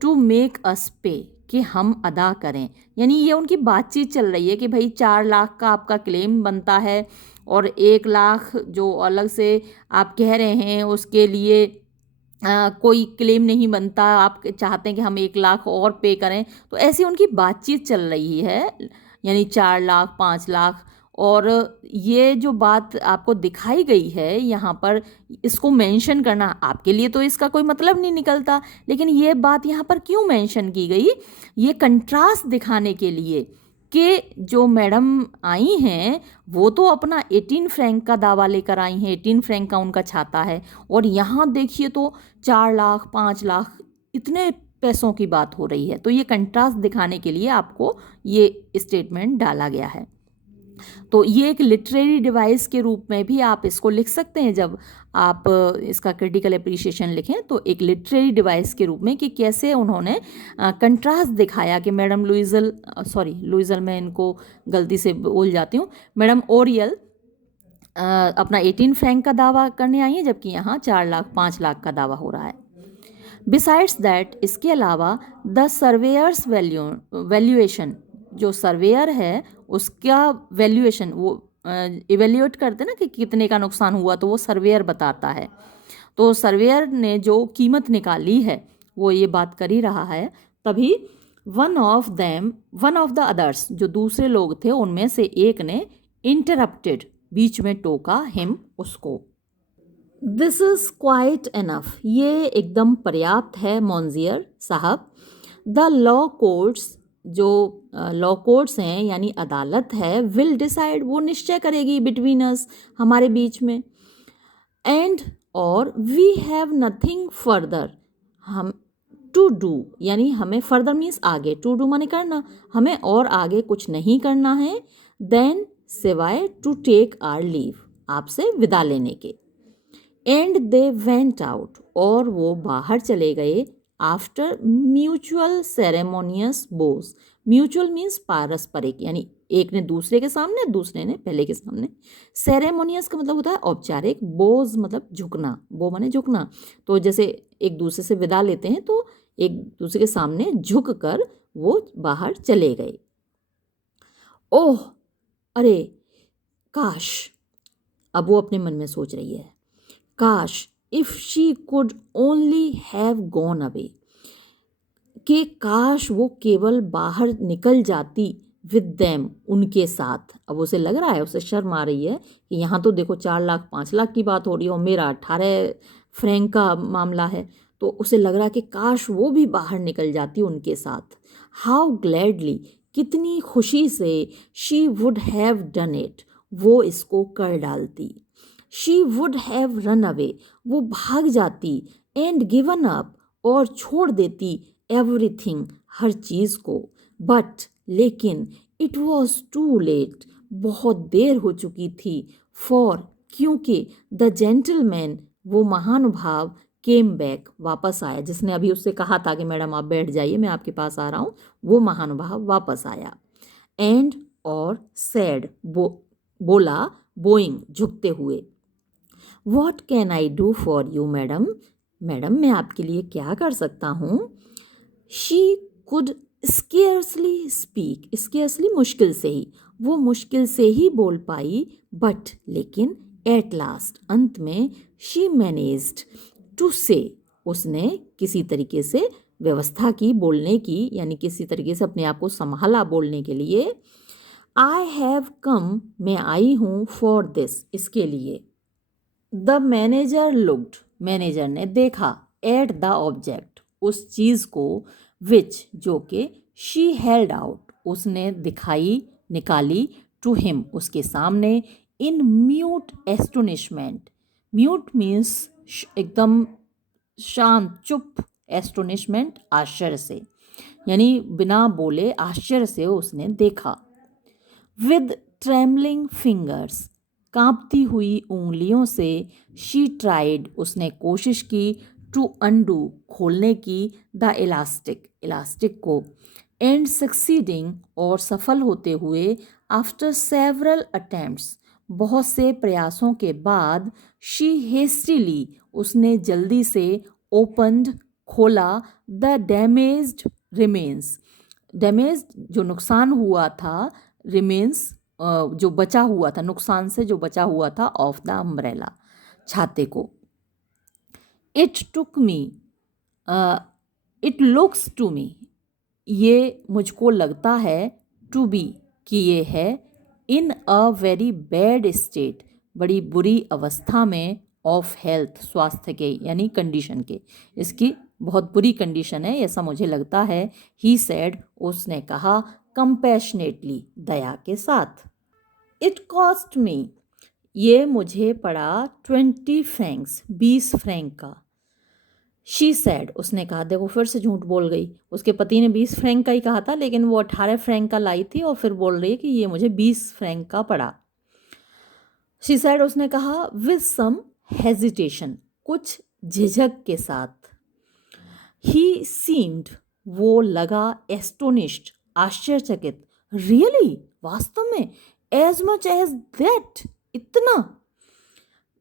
टू मेक अस पे, कि हम अदा करें, यानी ये उनकी बातचीत चल रही है कि भाई 4 लाख का आपका क्लेम बनता है, और 1 लाख जो अलग से आप कह रहे हैं उसके लिए कोई क्लेम नहीं बनता, आप चाहते हैं कि हम 1 लाख और पे करें, तो ऐसी उनकी बातचीत चल रही है, यानी 4 लाख, 5 लाख। और ये जो बात आपको दिखाई गई है यहाँ पर, इसको मेंशन करना आपके लिए तो इसका कोई मतलब नहीं निकलता, लेकिन ये बात यहाँ पर क्यों मेंशन की गई, ये कंट्रास्ट दिखाने के लिए कि जो मैडम आई हैं वो तो अपना 18 फ्रैंक का दावा लेकर आई हैं, 18 फ्रैंक का उनका छाता है, और यहाँ देखिए तो 4 लाख, 5 लाख, इतने पैसों की बात हो रही है, तो ये कंट्रास्ट दिखाने के लिए आपको ये स्टेटमेंट डाला गया है। तो ये एक लिटरेरी डिवाइस के रूप में भी आप इसको लिख सकते हैं, जब आप इसका क्रिटिकल अप्रिसिएशन लिखें तो एक लिटरेरी डिवाइस के रूप में, कि कैसे उन्होंने कंट्रास्ट दिखाया कि मैडम लुइजल मैं इनको गलती से बोल जाती हूँ, मैडम ओरियल अपना 18 फ्रैंक का दावा करने आई है, जबकि यहाँ 4 लाख, 5 लाख का दावा हो रहा है। बिसाइड्स दैट, इसके अलावा, द सर्वेयर्स वैल्यूएशन, जो सर्वेयर है उसका वैल्यूएशन, वो इवेल्यूएट करते ना कि कितने का नुकसान हुआ, तो वो सर्वेयर बताता है, तो सर्वेयर ने जो कीमत निकाली है वो ये बात कर ही रहा है। तभी वन ऑफ द अदर्स, जो दूसरे लोग थे उनमें से एक ने, इंटरप्टेड, बीच में टोका, हिम, उसको। दिस इज़ क्वाइट एनफ, ये एकदम पर्याप्त है मॉन्जियर साहब। द लॉ कोर्ट्स, जो लॉ कोर्ट्स हैं यानी अदालत है, विल डिसाइड, वो निश्चय करेगी, बिटवीन अस, हमारे बीच में। एंड, और, वी हैव नथिंग फर्दर, हम, टू डू, यानी हमें, फर्दर मीन्स आगे, टू डू माने करना, हमें और आगे कुछ नहीं करना है, देन, सिवाय, टू टेक आर लीव, आपसे विदा लेने के। एंड दे वेंट आउट, और वो बाहर चले गए, after mutual ceremonious Bose, mutual means पारस्परिक, यानी एक ने दूसरे के सामने, दूसरे ने पहले के सामने। सेरेमोनियस का मतलब होता है औपचारिक, बोज मतलब झुकना, बो माने झुकना, तो जैसे एक दूसरे से विदा लेते हैं तो एक दूसरे के सामने झुक कर वो बाहर चले गए। ओह, अरे, काश, अब वो अपने मन में सोच रही है, काश, if she could only have gone away, कि काश वो केवल बाहर निकल जाती, विद देम, उनके साथ। अब उसे लग रहा है, उसे शर्म आ रही है कि यहाँ तो देखो 4 लाख, 5 लाख की बात हो रही है और मेरा 18 फ्रैंक का मामला है, तो उसे लग रहा कि काश वो भी बाहर निकल जाती उनके साथ। हाउ ग्लैडली, कितनी खुशी से, she would have done it, वो इसको कर डालती। She would have run away, वो भाग जाती। एंड गिवन अप, और छोड़ देती एवरीथिंग, हर चीज़ को। बट, लेकिन, इट वॉज टू लेट, बहुत देर हो चुकी थी। फॉर, क्योंकि, द जेंटलमैन, वो महानुभाव, केम बैक, वापस आया, जिसने अभी उससे कहा था कि मैडम आप बैठ जाइए मैं आपके पास आ रहा हूँ, वो महानुभाव वापस आया। एंड, और, सैड, बोला, बोइंग, झुकते हुए। What can I do for you madam, madam मैं आपके लिए क्या कर सकता हूँ। She could scarcely speak, scarcely मुश्किल से ही, वो मुश्किल से ही बोल पाई। बट, लेकिन, एट लास्ट, अंत में, शी मैनेज्ड टू से, उसने किसी तरीके से व्यवस्था की बोलने की, यानी किसी तरीके से अपने आप को संभाला बोलने के लिए। आई हैव कम, मैं आई हूँ, फॉर दिस, इसके लिए। द मैनेजर लुक्ड, मैनेजर ने देखा, एट द ऑब्जेक्ट, उस चीज़ को, विच, जो कि, शी हेल्ड आउट, उसने दिखाई, निकाली, टू हिम, उसके सामने, इन म्यूट एस्टोनिशमेंट, म्यूट मीन्स एकदम शांत, चुप, एस्टोनिशमेंट आश्चर्य से, यानी बिना बोले आश्चर्य से उसने देखा। विद ट्रेमलिंग फिंगर्स, कांपती हुई उंगलियों से, शी ट्राइड, उसने कोशिश की, टू अंडू, खोलने की, द इलास्टिक, इलास्टिक को। एंड सक्सीडिंग, और सफल होते हुए, आफ्टर सेवरल अटेम्प्ट्स, बहुत से प्रयासों के बाद, शी हेस्टिली, उसने जल्दी से, ओपनड, खोला, द डैमेज्ड रिमेन्स, डैमेज जो नुकसान हुआ था, रिमेन्स जो बचा हुआ था, नुकसान से जो बचा हुआ था, ऑफ द अम्ब्रेला, छाते को। It took me, it looks to me, ये मुझको लगता है, टू बी, कि ये है, in a very bad state, बड़ी बुरी अवस्था में, ऑफ हेल्थ, स्वास्थ्य के, यानी कंडीशन के, इसकी बहुत बुरी कंडीशन है ऐसा मुझे लगता है। ही सेड, उसने कहा, कंपैशनेटली, दया के साथ। इट कॉस्ट मी, ये मुझे पड़ा 20 फ्रैंक्स, 20 फ्रैंक का। शी सैड, उसने कहा, देखो फिर से झूठ बोल गई, उसके पति ने 20 फ्रैंक का ही कहा था लेकिन वो 18 फ्रैंक का लाई थी और फिर बोल रही है कि ये मुझे 20 फ्रैंक का पड़ा। शी सैड, उसने कहा, विद सम हेजिटेशन, कुछ झिझक के साथ। ही सीम्ड, वो लगा, एस्टोनिश्ड, आश्चर्यचकित। रियली, वास्तव में, एज मच एज दैट, इतना।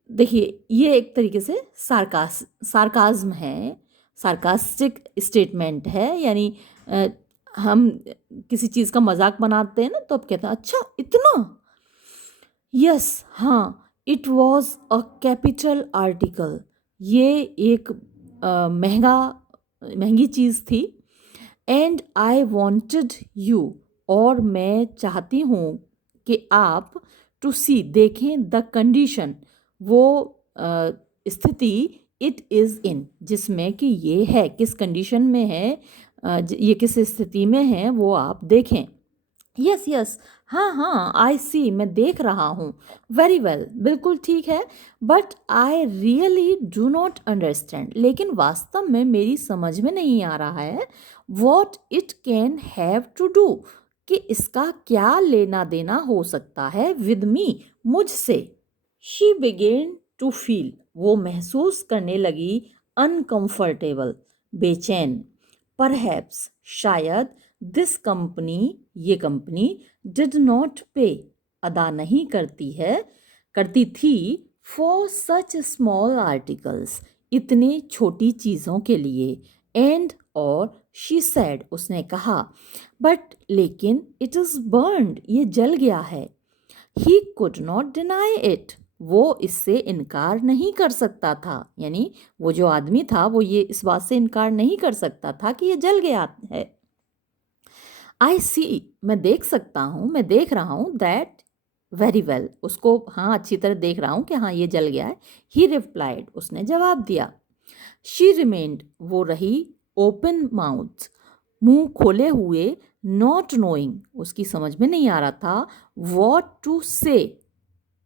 देखिए ये एक तरीके से सार्काज्म है, सार्कास्टिक स्टेटमेंट है, यानी हम किसी चीज़ का मजाक बनाते हैं ना तो अब कहते हैं अच्छा इतना। यस, हाँ, it was a capital article, ये एक महंगी चीज़ थी। एंड आई वॉन्टेड यू, और मैं चाहती हूँ कि आप, टू सी, देखें, द कंडीशन, वो स्थिति, इट इज़ इन, जिसमें कि ये है, किस कंडीशन में है, ये किस स्थिति में है, वो आप देखें। यस यस, हाँ हाँ, आई सी, मैं देख रहा हूँ। वेरी वेल, बिल्कुल ठीक है। But I really do not understand, लेकिन वास्तव में मेरी समझ में नहीं आ रहा है, what it can have to do, कि इसका क्या लेना देना हो सकता है, विद मी, मुझसे। शी बिगेन टू फील, वो महसूस करने लगी, अनकंफर्टेबल, बेचैन। परहैप्स, शायद, दिस कंपनी, ये कंपनी, डिड नॉट पे, अदा नहीं करती है, करती थी, फॉर सच स्मॉल आर्टिकल्स, इतने छोटी चीज़ों के लिए। एंड, और, शी सैड, उसने कहा, बट, लेकिन, इट इज़ बर्न्ड, ये जल गया है। He could not deny it, वो इससे इनकार नहीं कर सकता था, यानी वो जो आदमी था वो ये इस बात से इनकार नहीं कर सकता था कि ये जल गया है। आई सी, मैं देख सकता हूँ, मैं देख रहा हूँ, दैट, वेरी वेल, उसको हाँ अच्छी तरह देख रहा हूँ कि हाँ ये जल गया है। ही रिप्लाइड, उसने जवाब दिया। शी रिमेन्ड, वो रही, ओपन माउथ, मुंह खोले हुए, नॉट नोइंग, उसकी समझ में नहीं आ रहा था, वॉट टू से,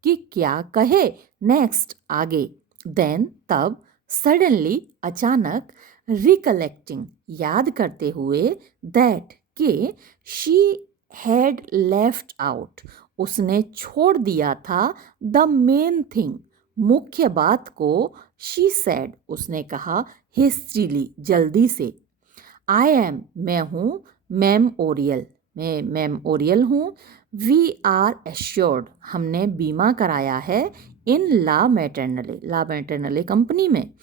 कि क्या कहे, नेक्स्ट, आगे, देन, तब, सडनली, अचानक, रिकलेक्टिंग, याद करते हुए, दैट, के, शी हैड लेफ्ट आउट, उसने छोड़ दिया था, द मेन थिंग, मुख्य बात को, शी सेड, उसने कहा, हिस्ट्रीली, जल्दी से, आई एम, मैं हूँ, मैम ओरियल, मैं मैम ओरियल हूँ, वी आर एश्योर्ड, हमने बीमा कराया है, इन ला मैटरनले कंपनी में,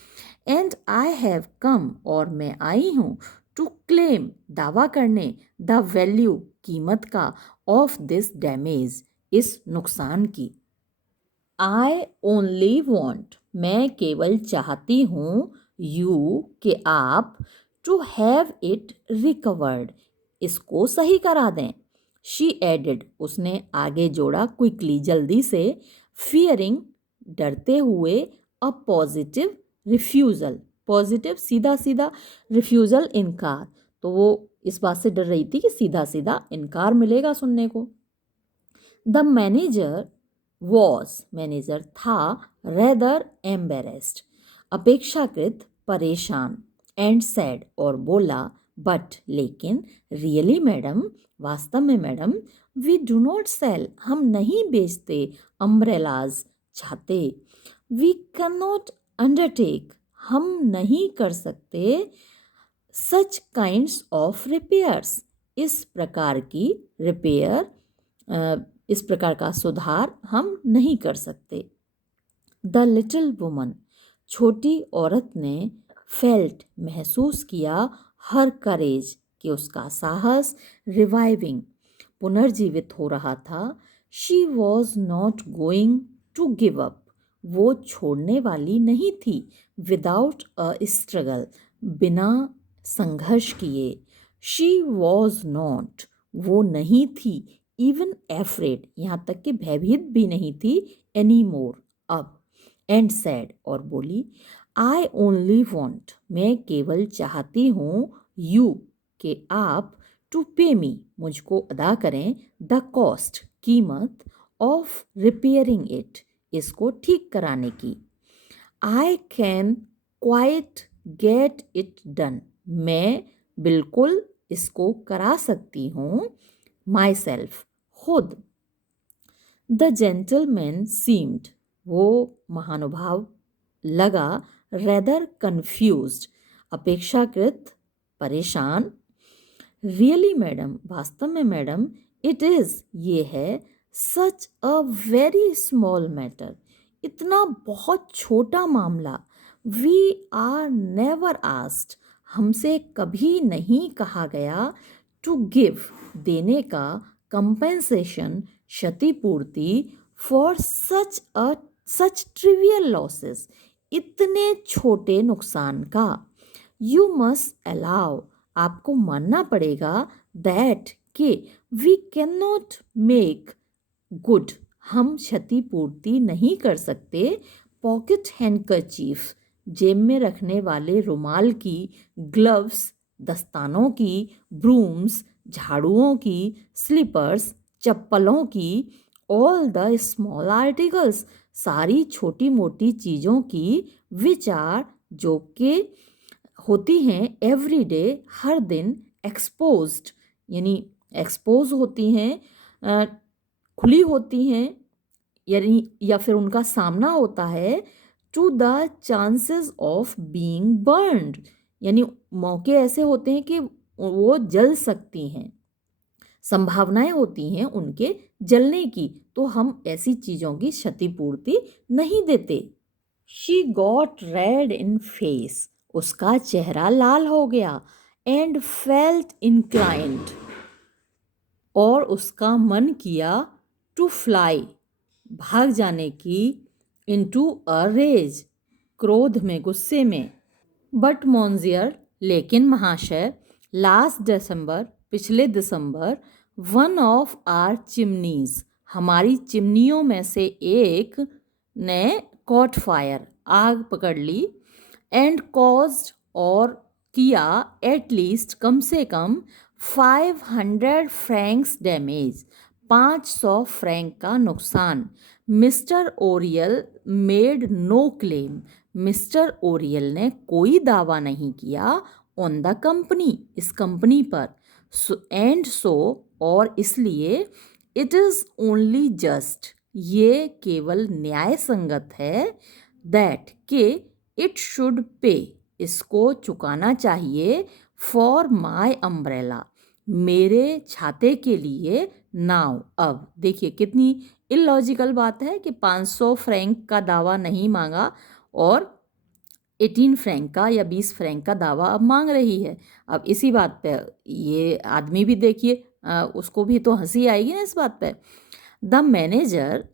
एंड आई हैव कम, और मैं आई हूँ, टू क्लेम, दावा करने, द वैल्यू, कीमत का, ऑफ दिस डैमेज, इस नुकसान की। आई ओनली वॉन्ट, मैं केवल चाहती हूँ, यू, के आप, टू हैव इट रिकवर्ड, इसको सही करा दें। शी एडेड, उसने आगे जोड़ा, क्विकली, जल्दी से, फियरिंग, डरते हुए, अ पॉजिटिव रिफ्यूज़ल, पॉजिटिव सीधा सीधा, रिफ्यूज़ल इनकार, तो वो इस बात से डर रही थी कि सीधा सीधा इनकार मिलेगा सुनने को। द मैनेजर वॉज, मैनेजर था, रेदर एम्बेरेस्ड, अपेक्षाकृत परेशान, एंड सैड, और बोला, बट, लेकिन, रियली मैडम, वास्तव में madam, we do not sell, हम नहीं बेचते, अम्ब्रेलाज, छाते, वी कैन नॉट अंडरटेक, हम नहीं कर सकते, सच काइंड्स ऑफ रिपेयर्स, इस प्रकार की रिपेयर, इस प्रकार का सुधार हम नहीं कर सकते। द लिटिल वुमन, छोटी औरत ने, फेल्ट, महसूस किया, हर करेज, कि उसका साहस, रिवाइविंग, पुनर्जीवित हो रहा था, she was not going to give up, वो छोड़ने वाली नहीं थी, विदाउट अ स्ट्रगल, बिना संघर्ष किए, शी वॉज नॉट, वो नहीं थी, इवन एफ्रेड, यहाँ तक कि भयभीत भी नहीं थी, एनी मोर, अब, एंड सैड, और बोली, आई ओनली वॉन्ट, मैं केवल चाहती हूँ, यू, के आप, टू पे मी, मुझको अदा करें, द कॉस्ट, कीमत, ऑफ रिपेयरिंग इट, इसको ठीक कराने की। I can quite get it done, मैं बिल्कुल इसको करा सकती हूँ, माई सेल्फ, खुद। द जेंटलमैन सीम्ड, वो महानुभाव लगा, रेदर कन्फ्यूज्ड, अपेक्षाकृत परेशान, रियली मैडम, वास्तव में मैडम, इट इज़, ये है, सच अ वेरी स्मॉल मैटर, इतना बहुत छोटा मामला, वी आर नेवर आस्क्ड, हमसे कभी नहीं कहा गया, टू गिव, देने का, कंपेंसेशन, क्षतिपूर्ति, फॉर सच ट्रिवियल लॉसेस, इतने छोटे नुकसान का, यू मस्ट अलाउ, आपको मानना पड़ेगा, दैट, के, we can not make good, हम क्षतिपूर्ति नहीं कर सकते, पॉकेट हैंडकरचीफ, जेब में रखने वाले रुमाल की, ग्लव्स, दस्तानों की, ब्रूम्स, झाड़ुओं की, स्लीपर्स, चप्पलों की, ऑल द स्मॉल आर्टिकल्स, सारी छोटी मोटी चीज़ों की, विच आर, जो कि होती हैं, एवरी डे, हर दिन, एक्सपोज्ड, यानी एक्सपोज होती हैं, खुली होती हैं, यानी या फिर उनका सामना होता है, to the chances of being burned, यानी मौके ऐसे होते हैं कि वो जल सकती हैं, संभावनाएं होती हैं उनके जलने की, तो हम ऐसी चीज़ों की क्षतिपूर्ति नहीं देते। She got red in face, उसका चेहरा लाल हो गया, एंड फेल्ट इंक्लाइंड, और उसका मन किया, टू फ्लाई, भाग जाने की, इनटू अ रेज, क्रोध में, गुस्से में। बट मॉन्जियर, लेकिन महाशय, लास्ट दिसंबर, पिछले दिसंबर, वन ऑफ आर चिमनीज, हमारी चिमनियों में से एक ने, कॉट फायर, आग पकड़ ली, एंड कॉज्ड और किया एटलीस्ट कम से कम 500 फ्रैंक्स डैमेज, 500 फ्रैंक का नुकसान। Mister Oreille made no claim, mister Oreille ने कोई दावा नहीं किया ऑन द कंपनी, इस कंपनी पर। एंड सो और इसलिए इट इज़ ओनली जस्ट, ये केवल न्याय संगत है, दैट के इट शुड पे, इसको चुकाना चाहिए, फॉर माई अम्ब्रेला, मेरे छाते के लिए, नाउ, अब। देखिए कितनी इलॉजिकल बात है कि 500 फ्रैंक का दावा नहीं मांगा और 18 फ्रैंक का या 20 फ्रैंक का दावा अब मांग रही है। अब इसी बात पे ये आदमी भी देखिए, उसको भी तो हंसी आएगी ना इस बात पे। द मैनेजर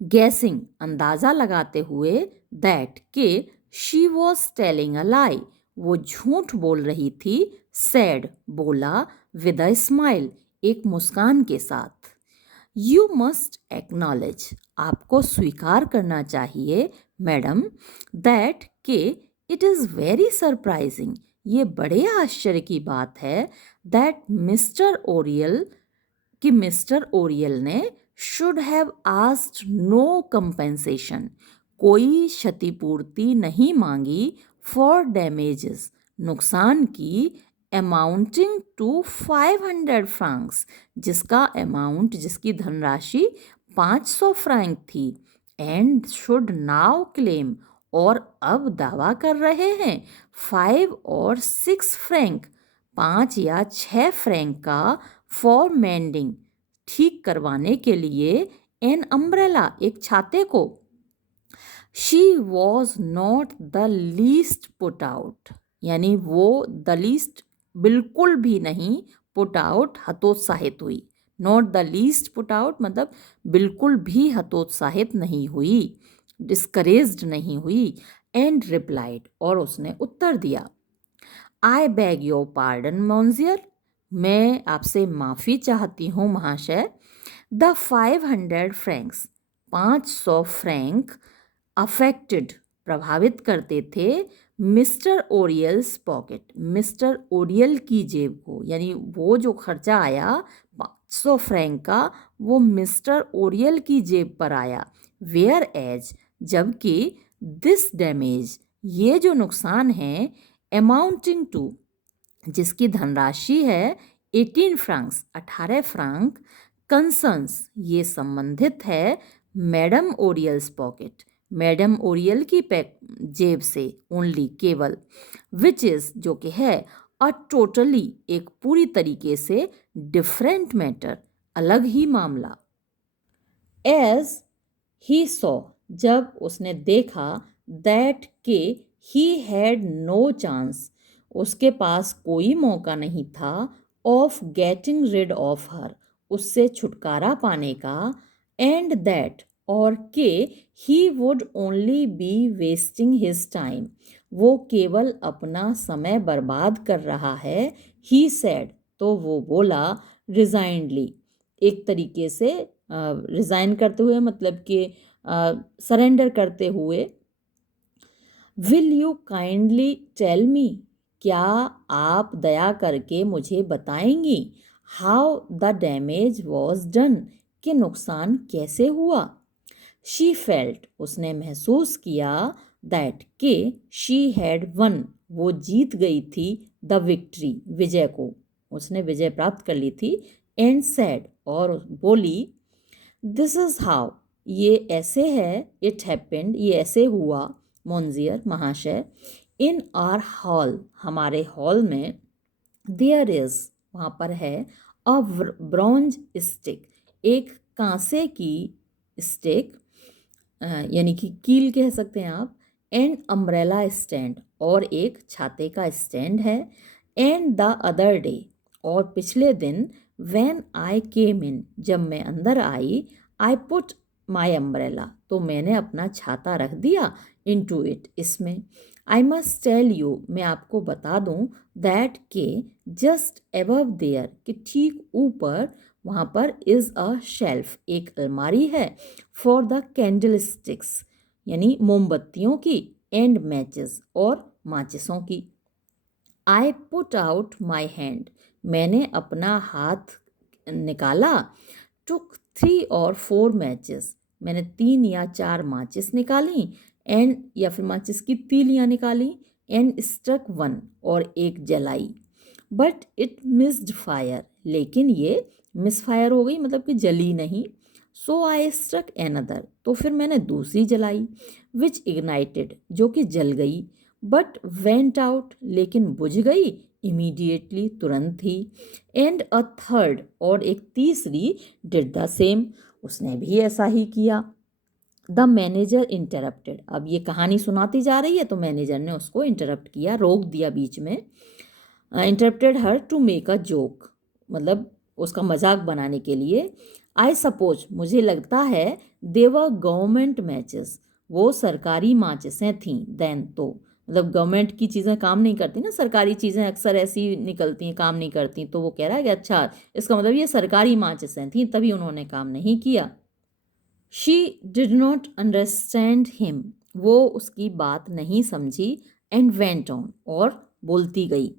गैसिंग, अंदाज़ा लगाते हुए, दैट के शी वॉज टेलिंग अ लाई, वो झूठ बोल रही थी, सैड, बोला, विद अ स्माइल, एक मुस्कान के साथ। यू मस्ट एक्नॉलेज, आपको स्वीकार करना चाहिए मैडम, दैट के इट इज़ वेरी सरप्राइजिंग, ये बड़े आश्चर्य की बात है, दैट मिस्टर ओरियल, कि मिस्टर ओरियल ने should have asked no compensation, कोई क्षतिपूर्ति नहीं मांगी, फॉर डैमेजेस, नुकसान की, अमाउंटिंग टू 500 फ्रैंक्स, जिसका अमाउंट, जिसकी धनराशि 500 फ्रैंक थी, एंड शुड नाउ क्लेम, और अब दावा कर रहे हैं 5 और 6 फ्रैंक, 5 या 6 फ्रैंक का, फॉर मेंडिंग, ठीक करवाने के लिए, एन अम्ब्रेला, एक छाते को। She was not the least put out, यानी वो द लीस्ट बिल्कुल भी नहीं, पुट आउट हतोत्साहित हुई, not the least put out मतलब बिल्कुल भी हतोत्साहित नहीं हुई, डिस्करेज्ड नहीं हुई, एंड रिप्लाइड, और उसने उत्तर दिया, आई बैग योर पार्डन मॉन्सियर, मैं आपसे माफ़ी चाहती हूँ महाशय, द 500 फ्रैंक्स, 500 फ्रैंक, अफेक्टेड, प्रभावित करते थे, मिस्टर ओरियल्स पॉकेट, मिस्टर ओरियल की जेब को, यानी वो जो खर्चा आया 500 फ्रैंक का, वो मिस्टर ओरियल की जेब पर आया, वेयर एज, जबकि दिस डैमेज, ये जो नुकसान है, अमाउंटिंग टू, जिसकी धनराशि है 18 फ्रैंक्स, 18 फ्रैंक, कंसर्न्स, ये संबंधित है, मैडम ओरियल्स पॉकेट, मैडम ओरियल की जेब से, ओनली, केवल, विच इज़, जो कि है, अ टोटली, एक पूरी तरीके से, डिफरेंट मैटर, अलग ही मामला। एज ही सॉ, जब उसने देखा, दैट के ही हैड नो चांस, उसके पास कोई मौका नहीं था, of getting rid of her, उससे छुटकारा पाने का, एंड दैट, और के he would only be wasting his time, वो केवल अपना समय बर्बाद कर रहा है, ही सेड, तो वो बोला, रिजाइंडली, एक तरीके से रिज़ाइन करते हुए, मतलब कि सरेंडर करते हुए, will you kindly tell me, क्या आप दया करके मुझे बताएंगी, how the damage was done, कि नुकसान कैसे हुआ। शी फेल्ट, उसने महसूस किया, दैट के शी हैड वन, वो जीत गई थी, द विक्ट्री, विजय को, उसने विजय प्राप्त कर ली थी, एंड सैड, और बोली, दिस इज़ हाउ, ये ऐसे है, इट हैपेंड, ये ऐसे हुआ, मोन्जियर, महाशय, इन आर हॉल, हमारे हॉल में, देयर इज़, वहाँ पर है, अ ब्रॉन्ज स्टिक, एक कांसे की स्टिक, यानी कि कील कह सकते हैं आप, एंड अम्ब्रेला स्टैंड, और एक छाते का स्टैंड है, एंड द अदर डे, और पिछले दिन, व्हेन आई केम इन, जब मैं अंदर आई, आई पुट माई अम्ब्रेला, तो मैंने अपना छाता रख दिया, इनटू इट, इसमें। आई मस्ट टेल यू, मैं आपको बता दूं, दैट के जस्ट अबव देयर, कि ठीक ऊपर, वहाँ पर, इज़ अ शेल्फ, एक अलमारी है, फॉर द कैंडल स्टिक्स, यानी मोमबत्तियों की, एंड मैचेस और माचिसों की। I put out my hand, मैंने अपना हाथ निकाला। टुक 3 or 4 मैचेस, मैंने 3 या 4 माचिस निकाली। एंड या फिर माचिस की तीलियाँ निकाली। एंड स्ट्रक 1, और एक जलाई। बट इट मिस्ड फायर, लेकिन ये मिस फायर हो गई, मतलब कि जली नहीं। सो आई स्ट्रक एनदर, तो फिर मैंने दूसरी जलाई। विच इग्नाइटेड, जो कि जल गई। बट वेंट आउट, लेकिन बुझ गई इमीडिएटली, तुरंत ही। एंड अ थर्ड, और एक तीसरी डिड द सेम, उसने भी ऐसा ही किया। द मैनेजर इंटरप्टेड, अब ये कहानी सुनाती जा रही है तो मैनेजर ने उसको इंटरप्ट किया, रोक दिया बीच में। Interrupted her to make a joke, मतलब उसका मजाक बनाने के लिए। आई सपोज, मुझे लगता है, दे वर गवर्नमेंट मैचेस, वो सरकारी माचिसें थीं। देन, तो मतलब गवर्नमेंट की चीज़ें काम नहीं करती ना, सरकारी चीज़ें अक्सर ऐसी निकलती हैं, काम नहीं करती। तो वो कह रहा है कि अच्छा, इसका मतलब ये सरकारी माचिसें थीं, तभी उन्होंने काम नहीं किया। She did not understand him, वो उसकी बात नहीं समझी। एंड वेंट ऑन, और बोलती गई।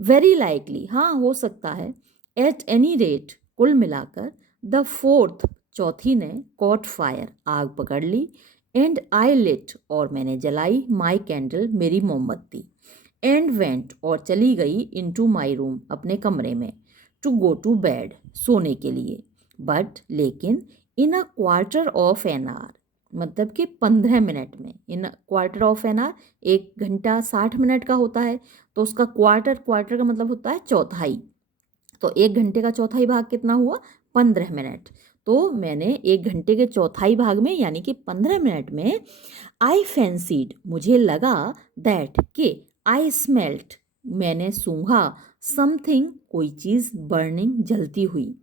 वेरी लाइकली, हाँ हो सकता है। एट एनी रेट, कुल मिलाकर। द फोर्थ, चौथी ने कॉट फायर, आग पकड़ ली। एंड आई लिट, और मैंने जलाई। माई कैंडल, मेरी मोमबत्ती। एंड वेंट, और चली गई। इनटू माई रूम, अपने कमरे में। टू गो टू बेड, सोने के लिए। बट, लेकिन, in a quarter of an hour, मतलब कि 15 मिनट में। In quarter of an hour, 1 घंटा 60 मिनट का होता है, तो उसका क्वार्टर, क्वार्टर का मतलब होता है चौथाई। तो 1 घंटे का चौथाई भाग कितना हुआ? 15 मिनट। तो मैंने 1 घंटे के चौथाई भाग में, यानी कि 15 मिनट में, आई फैंसीड, मुझे लगा, दैट, के, आई स्मेल्ट, मैंने सूंघा, समथिंग, कोई चीज़, बर्निंग, जलती हुई।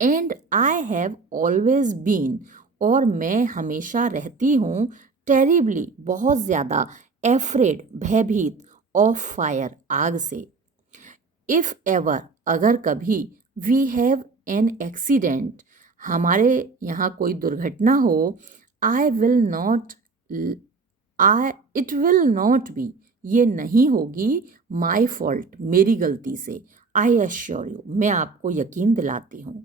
And I have always been, और मैं हमेशा रहती हूँ, टेरिबली, बहुत ज़्यादा, एफ्रेड, भयभीत, ऑफ फायर, आग से। इफ़ एवर, अगर कभी, वी हैव एन एक्सीडेंट, हमारे यहाँ कोई दुर्घटना हो, I will not, I it will not be, ये नहीं होगी, माई फॉल्ट, मेरी गलती से। आई एश्योर यू, मैं आपको यकीन दिलाती हूँ।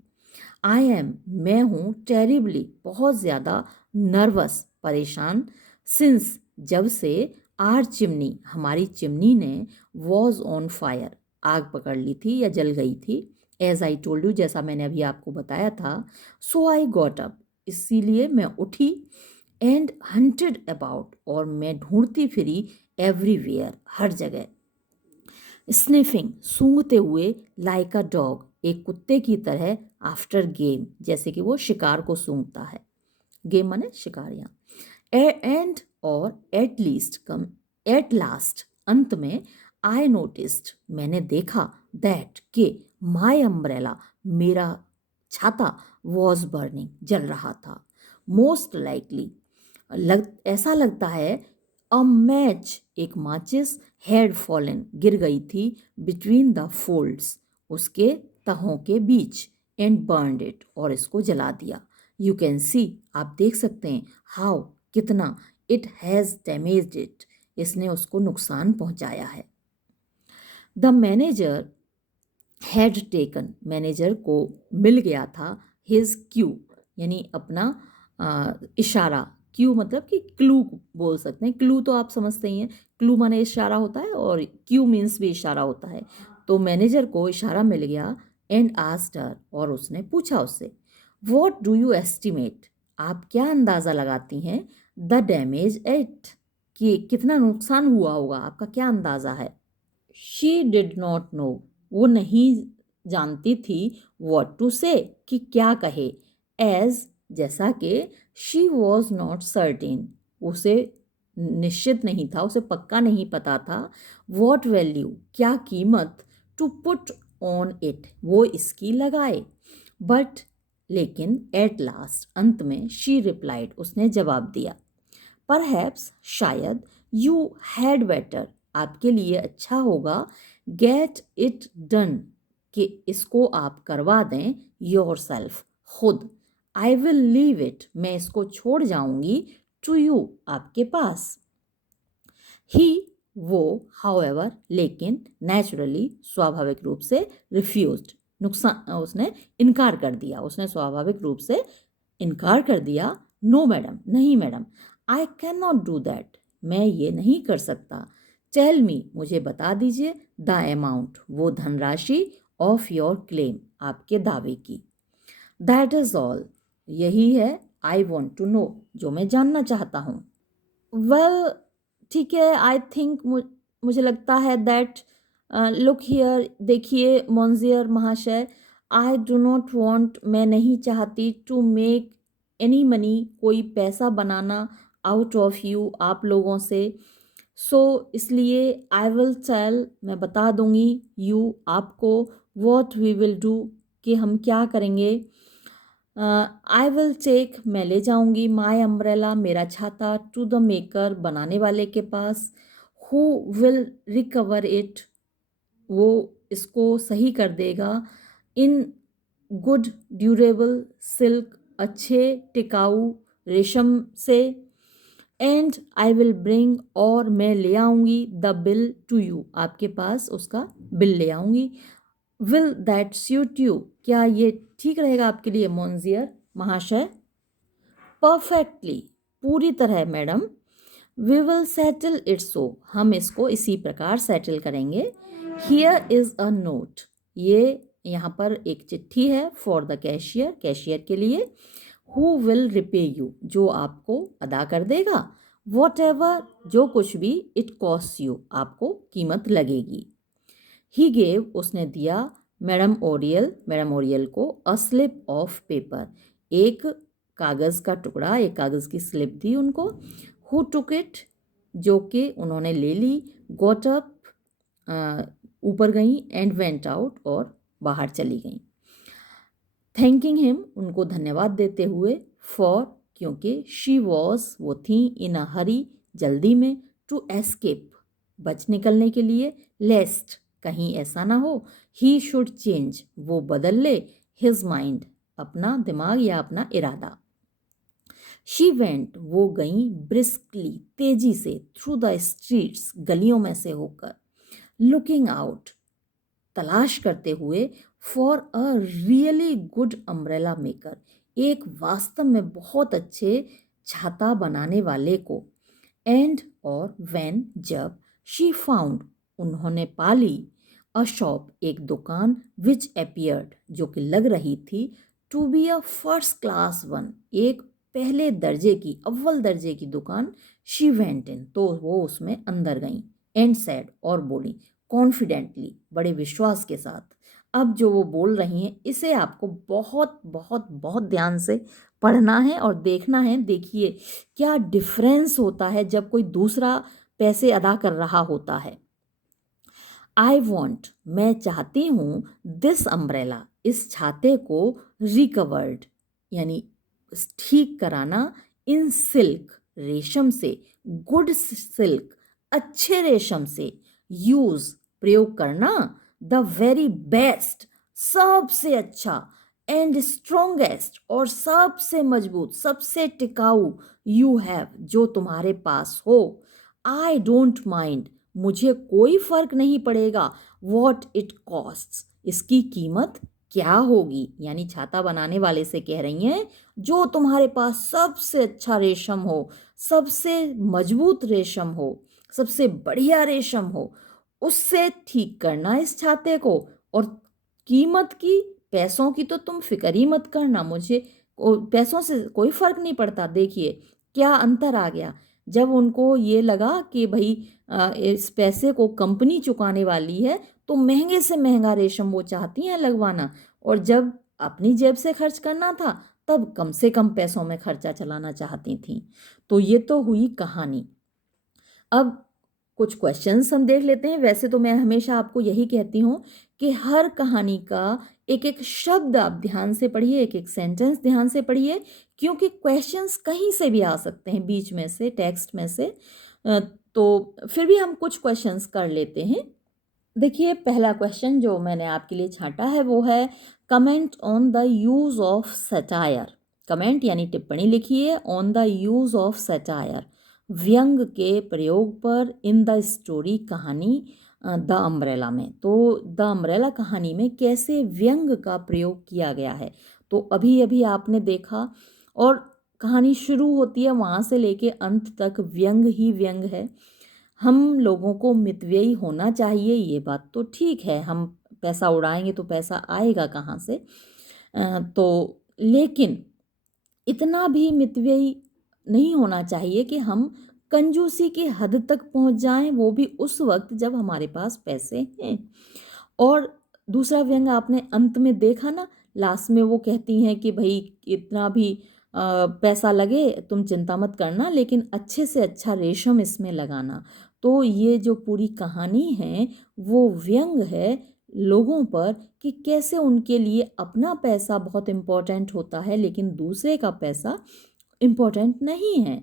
आई एम, मैं हूँ, टेरिबली, बहुत ज़्यादा, नर्वस, परेशान। सिंस, जब से, आर चिमनी, हमारी चिमनी ने, वॉज ऑन फायर, आग पकड़ ली थी या जल गई थी। एज आई टोल्ड यू, जैसा मैंने अभी आपको बताया था। सो आई गॉट अप, इसीलिए मैं उठी। एंड हंटेड अबाउट, और मैं ढूंढती फिरी, एवरीवेयर, हर जगह। स्निफिंग, सूंघते हुए। लाइक अ डॉग, एक कुत्ते की तरह। आफ्टर गेम, जैसे कि वो शिकार को सूंघता है। गेम माने शिकारियाँ। एंड, और eight least, come, at last, अंत में। आई नोटिस्ड, मैंने देखा। दैट, के, माई अम्ब्रेला, मेरा छाता, वॉज बर्निंग, जल रहा था। मोस्ट लाइकली, ऐसा लगता है, अ मैच, एक माचिस, हैड फॉलन, गिर गई थी। बिटवीन द फोल्ड्स, उसके तहों के बीच। एंड बर्नड इट, और इसको जला दिया। यू कैन सी, आप देख सकते हैं। हाउ, कितना। इट हैज़ डैमेज्ड इट, इसने उसको नुकसान पहुंचाया है। The manager had taken, manager को मिल गया था। हिज क्यू, यानी अपना इशारा। क्यू मतलब कि क्लू बोल सकते हैं। क्लू तो आप समझते ही हैं, क्लू माने इशारा होता है, और क्यू मीन्स भी इशारा होता है। तो मैनेजर को इशारा मिल गया। एंड आस्क्ड हर, और उसने पूछा उससे। व्हाट डू यू एस्टिमेट, आप क्या अंदाज़ा लगाती हैं? द डैमेज एट, कि कितना नुकसान हुआ होगा, आपका क्या अंदाज़ा है? शी डिड नॉट नो, वो नहीं जानती थी। व्हाट टू से, कि क्या कहे। एज, जैसा कि, शी वॉज नॉट सर्टेन, उसे निश्चित नहीं था, उसे पक्का नहीं पता था। व्हाट वैल्यू, क्या कीमत। टू पुट ऑन इट, वो इसकी लगाए। बट, लेकिन, एट लास्ट, अंत में। शी रिप्लाइड, उसने जवाब दिया। परहैप्स, शायद। यू हैड बेटर, आपके लिए अच्छा होगा। गेट इट डन, कि इसको आप करवा दें। योर सेल्फ, खुद। आई विल लीव इट, मैं इसको छोड़ जाऊंगी। टू यू, आपके पास। ही वो, हाउएवर लेकिन, नेचुरली स्वाभाविक रूप से, रिफ्यूज्ड नुकसान उसने इनकार कर दिया, उसने स्वाभाविक रूप से इनकार कर दिया। नो मैडम, नहीं madam, I can not do that, मैं ये नहीं कर सकता। टेल मी, मुझे बता दीजिए, द अमाउंट, वो धनराशि, ऑफ योर क्लेम, आपके दावे की। दैट इज ऑल, यही है, आई वॉन्ट टू नो, जो मैं जानना चाहता हूँ। वेल, ठीक है, आई थिंक, मुझे लगता है दैट, लुक हियर, देखिए मोंजियर महाशय, आई डू नॉट वांट, मैं नहीं चाहती, टू मेक एनी मनी, कोई पैसा बनाना, आउट ऑफ यू, आप लोगों से। सो इसलिए आई विल टेल, मैं बता दूंगी, यू, आपको, व्हाट वी विल डू, कि हम क्या करेंगे। आई विल टेक, मैं ले जाऊंगी, माई अम्ब्रेला, मेरा छाता, टू द मेकर, बनाने वाले के पास, हु विल रिकवर इट, वो इसको सही कर देगा, इन गुड ड्यूरेबल सिल्क, अच्छे टिकाऊ रेशम से, एंड आई विल ब्रिंग, और मैं ले आऊँगी, द बिल टू यू, आपके पास उसका बिल ले आऊँगी। विल दैट सूट यू, क्या ये ठीक रहेगा आपके लिए मोंजियर महाशय? परफेक्टली, पूरी तरह madam. We will settle it so, हम इसको इसी प्रकार सेटल करेंगे। हियर इज अ नोट, ये यहाँ पर एक चिट्ठी है, फॉर द कैशियर, कैशियर के लिए। हु विल रिपे यू, जो आपको अदा कर देगा। वॉट एवर, जो कुछ भी, इट कॉस्ट यू, आपको कीमत लगेगी। ही गेव, उसने दिया, मैडम ओरियल को, अ स्लिप ऑफ पेपर, एक कागज़ का टुकड़ा, एक कागज़ की स्लिप दी उनको। हु टुक इट, जो कि उन्होंने ले ली। गॉट अप, ऊपर गई, एंड वेंट आउट, और बाहर चली गई। थैंकिंग हिम, उनको धन्यवाद देते हुए। फॉर, क्योंकि, शी वॉज, वो थी, इन अ हरी, जल्दी में, टू एस्केप, बच निकलने के लिए, लेस्ट, कहीं ऐसा ना हो, ही शुड चेंज, वो बदल ले, हिज माइंड, अपना दिमाग या अपना इरादा। शी वेंट, वो गई, ब्रिस्कली, तेजी से, थ्रू द स्ट्रीट्स, गलियों में से होकर, लुकिंग आउट, तलाश करते हुए, for a really good umbrella maker, एक वास्तव में बहुत अच्छे छाता बनाने वाले को। एंड, और, व्हेन, जब, शी फाउंड, उन्होंने पाली, अ शॉप, एक दुकान, विच अपीयर्ड, जो कि लग रही थी, to be a first class one, एक पहले दर्जे की, अव्वल दर्जे की दुकान। शी वेंट इन, तो वो उसमें अंदर गई। एंड सेड, और बोली, कॉन्फिडेंटली, बड़े विश्वास के साथ। अब जो वो बोल रही हैं, इसे आपको बहुत बहुत बहुत ध्यान से पढ़ना है और देखना है। देखिए क्या डिफरेंस होता है जब कोई दूसरा पैसे अदा कर रहा होता है। आई वॉन्ट, मैं चाहती हूँ, दिस अम्ब्रेला, इस छाते को, रिकवर्ड, यानी ठीक कराना, इन सिल्क, रेशम से, गुड सिल्क, अच्छे रेशम से, यूज, प्रयोग करना, द वेरी बेस्ट, सबसे अच्छा, एंड स्ट्रोंगेस्ट, और सबसे मजबूत, सबसे टिकाऊ, यू हैव, जो तुम्हारे पास हो। आई डोंट माइंड, मुझे कोई फर्क नहीं पड़ेगा, वॉट इट कॉस्ट्स, इसकी कीमत क्या होगी। यानी छाता बनाने वाले से कह रही हैं, जो तुम्हारे पास सबसे अच्छा रेशम हो, सबसे मजबूत रेशम हो, सबसे बढ़िया रेशम हो, उससे ठीक करना इस छाते को। और कीमत की, पैसों की तो तुम फिक्र ही मत करना, मुझे पैसों से कोई फर्क नहीं पड़ता। देखिए क्या अंतर आ गया। जब उनको ये लगा कि भाई इस पैसे को कंपनी चुकाने वाली है, तो महंगे से महंगा रेशम वो चाहती हैं लगवाना, और जब अपनी जेब से खर्च करना था, तब कम से कम पैसों में खर्चा चलाना चाहती थी। तो ये तो हुई कहानी। अब कुछ क्वेश्चंस हम देख लेते हैं। वैसे तो मैं हमेशा आपको यही कहती हूँ कि हर कहानी का एक एक शब्द आप ध्यान से पढ़िए, एक एक सेंटेंस ध्यान से पढ़िए, क्योंकि क्वेश्चंस कहीं से भी आ सकते हैं, बीच में से, टेक्स्ट में से। तो फिर भी हम कुछ क्वेश्चंस कर लेते हैं। देखिए पहला क्वेश्चन जो मैंने आपके लिए छांटा है वो है, comment on the use of satire. Comment यानी टिप्पणी लिखिए, on the use of satire, व्यंग के प्रयोग पर इन द स्टोरी कहानी द अम्ब्रेला में। तो द अम्ब्रेला कहानी में कैसे व्यंग का प्रयोग किया गया है, तो अभी अभी आपने देखा, और कहानी शुरू होती है वहाँ से लेके अंत तक व्यंग ही व्यंग है। हम लोगों को मितव्ययी होना चाहिए, ये बात तो ठीक है, हम पैसा उड़ाएंगे तो पैसा आएगा कहाँ से, तो लेकिन इतना भी मितव्ययी नहीं होना चाहिए कि हम कंजूसी की हद तक पहुंच जाएं, वो भी उस वक्त जब हमारे पास पैसे हैं। और दूसरा व्यंग आपने अंत में देखा ना, लास्ट में वो कहती हैं कि भाई इतना भी पैसा लगे तुम चिंता मत करना, लेकिन अच्छे से अच्छा रेशम इसमें लगाना। तो ये जो पूरी कहानी है वो व्यंग है लोगों पर कि कैसे उनके लिए अपना पैसा बहुत इम्पोर्टेंट होता है, लेकिन दूसरे का पैसा इम्पोर्टेंट नहीं है।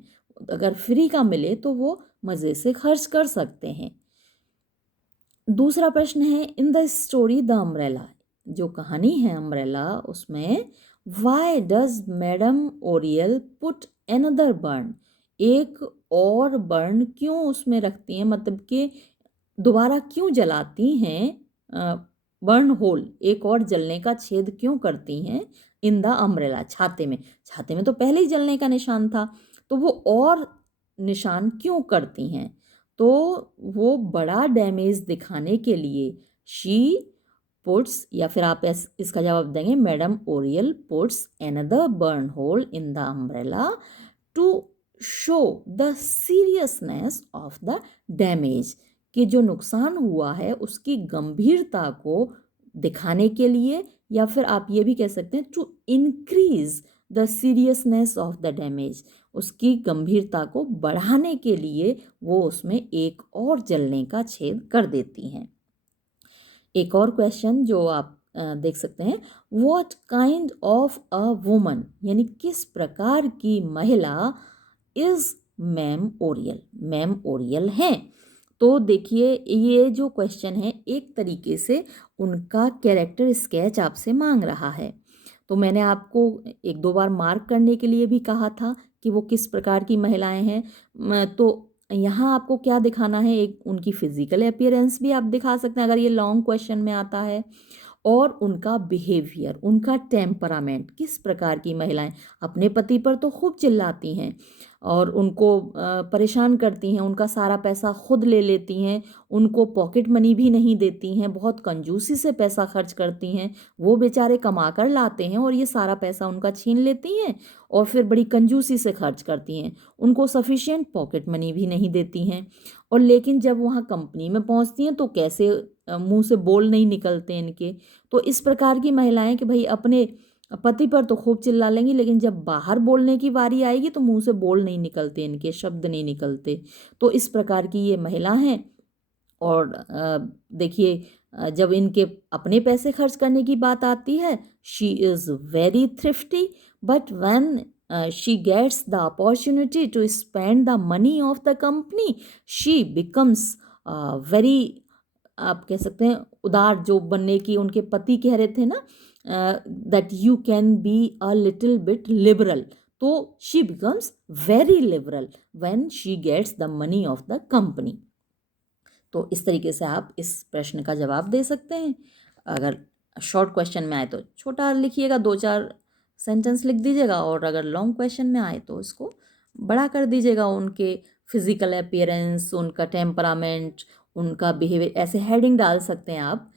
अगर फ्री का मिले तो वो मज़े से खर्च कर सकते हैं। दूसरा प्रश्न है, in the story the umbrella, जो कहानी है अम्ब्रेला उसमें, why does madam Oryol put another burn, एक और बर्न क्यों उसमें रखती हैं, मतलब कि दोबारा क्यों जलाती हैं, बर्न होल, एक और जलने का छेद क्यों करती हैं इन द अम्ब्रेला, छाते में। छाते में तो पहले ही जलने का निशान था, तो वो और निशान क्यों करती हैं, तो वो बड़ा डैमेज दिखाने के लिए शी पुट्स, या फिर आप इसका जवाब देंगे madam Oreille puts another burn hole in the umbrella to show the seriousness of the damage, कि जो नुकसान हुआ है उसकी गंभीरता को दिखाने के लिए, या फिर आप ये भी कह सकते हैं to increase the seriousness of the damage, उसकी गंभीरता को बढ़ाने के लिए वो उसमें एक और जलने का छेद कर देती हैं। एक और क्वेश्चन जो आप देख सकते हैं, what kind of a woman, यानी किस प्रकार की महिला is ma'am Oryol, ma'am Oryol हैं। तो देखिए ये जो क्वेश्चन है एक तरीके से उनका कैरेक्टर स्केच आपसे मांग रहा है। तो मैंने आपको एक दो बार मार्क करने के लिए भी कहा था कि वो किस प्रकार की महिलाएं हैं। तो यहाँ आपको क्या दिखाना है, एक उनकी फिजिकल अपीयरेंस भी आप दिखा सकते हैं अगर ये लॉन्ग क्वेश्चन में आता है, और उनका बिहेवियर, उनका टेम्परामेंट, किस प्रकार की महिलाएं अपने पति पर तो खूब चिल्लाती हैं और उनको परेशान करती हैं, उनका सारा पैसा खुद ले लेती हैं, उनको पॉकेट मनी भी नहीं देती हैं, बहुत कंजूसी से पैसा खर्च करती हैं, वो बेचारे कमा कर लाते हैं और ये सारा पैसा उनका छीन लेती हैं और फिर बड़ी कंजूसी से खर्च करती हैं, उनको सफिशिएंट पॉकेट मनी भी नहीं देती हैं। और लेकिन जब वहाँ कंपनी में पहुँचती हैं तो कैसे मुंह से बोल नहीं निकलते इनके। तो इस प्रकार की महिलाएं कि भाई अपने पति पर तो खूब चिल्ला लेंगी, लेकिन जब बाहर बोलने की बारी आएगी तो मुंह से बोल नहीं निकलते, इनके शब्द नहीं निकलते। तो इस प्रकार की ये महिला हैं। और देखिए जब इनके अपने पैसे खर्च करने की बात आती है, she is very thrifty, but when she gets the opportunity to spend the money of the company, she becomes very, आप कह सकते हैं उदार, जो बनने की उनके पति कह रहे थे ना, that you can be a little bit liberal, तो she becomes very liberal when she gets the money of the company. तो इस तरीके से आप इस प्रश्न का जवाब दे सकते हैं। अगर शॉर्ट क्वेश्चन में आए तो छोटा लिखिएगा, 2-4 सेंटेंस लिख दीजिएगा, और अगर लॉन्ग क्वेश्चन में आए तो इसको बड़ा कर दीजिएगा, उनके फिजिकल अपीयरेंस, उनका टेम्परामेंट, उनका बिहेवियर, ऐसे हेडिंग डाल सकते हैं आप,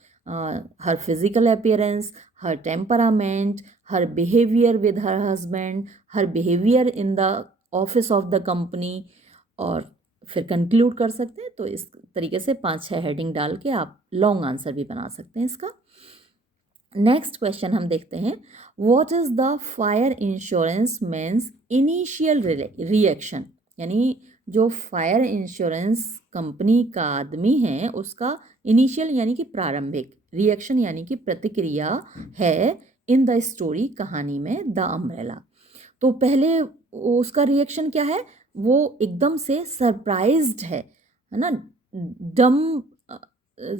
her physical appearance, her temperament, her behaviour with her husband, her behaviour in the office of the company, और फिर कंक्लूड कर सकते हैं। तो इस तरीके से 5-6 हेडिंग डाल के आप लॉन्ग आंसर भी बना सकते हैं इसका। नेक्स्ट क्वेश्चन हम देखते हैं, what is the fire insurance man's initial reaction, यानी जो फायर इंश्योरेंस कंपनी का आदमी है उसका इनिशियल यानी कि प्रारंभिक, रिएक्शन यानी कि प्रतिक्रिया है इन द स्टोरी, कहानी में द अम्ब्रेला। तो पहले उसका रिएक्शन क्या है, वो एकदम से सरप्राइज्ड है ना, डम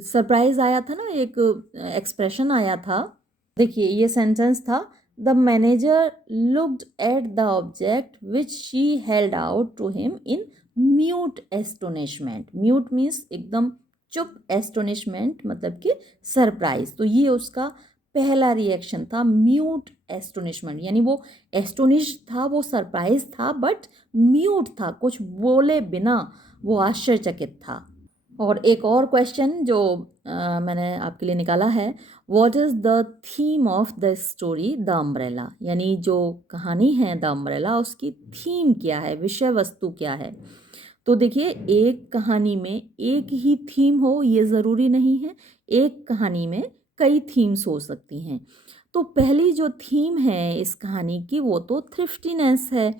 सरप्राइज आया था ना, एक एक्सप्रेशन आया था। देखिए ये सेंटेंस था, the manager looked at the object which she held out to him in mute astonishment. Mute means एकदम चुप, एस्टोनिशमेंट मतलब कि सरप्राइज. तो ये उसका पहला रिएक्शन था, म्यूट एस्टोनिशमेंट, यानी वो एस्टोनिश था, वो सरप्राइज था, बट म्यूट था, कुछ बोले बिना वो आश्चर्यचकित था. और एक और क्वेश्चन जो मैंने आपके लिए निकाला है, what is the theme of the story the umbrella. यानी जो कहानी है द अम्ब्रेला, उसकी थीम क्या है, विषय वस्तु क्या है. तो देखिए, एक कहानी में एक ही थीम हो ये ज़रूरी नहीं है, एक कहानी में कई थीम्स हो सकती हैं. तो पहली जो थीम है इस कहानी की वो तो थ्रिफ्टीनेस है,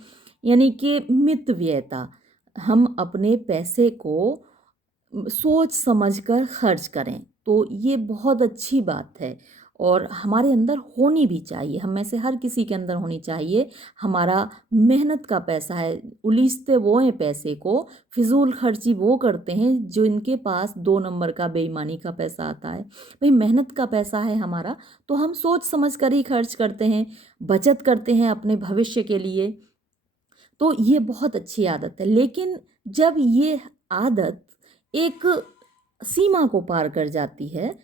यानी कि मितव्ययता. हम अपने पैसे को सोच समझकर खर्च करें, तो ये बहुत अच्छी बात है और हमारे अंदर होनी भी चाहिए. हम में से हर किसी के अंदर होनी चाहिए. हमारा मेहनत का पैसा है, उलीचते वो हैं पैसे को, फिजूल खर्ची वो करते हैं जो इनके पास 2 नंबर का बेईमानी का पैसा आता है. भाई मेहनत का पैसा है हमारा, तो हम सोच समझ कर ही खर्च करते हैं, बचत करते हैं अपने भविष्य के लिए. तो ये बहुत अच्छी आदत है. लेकिन जब ये आदत एक सीमा को पार कर जाती है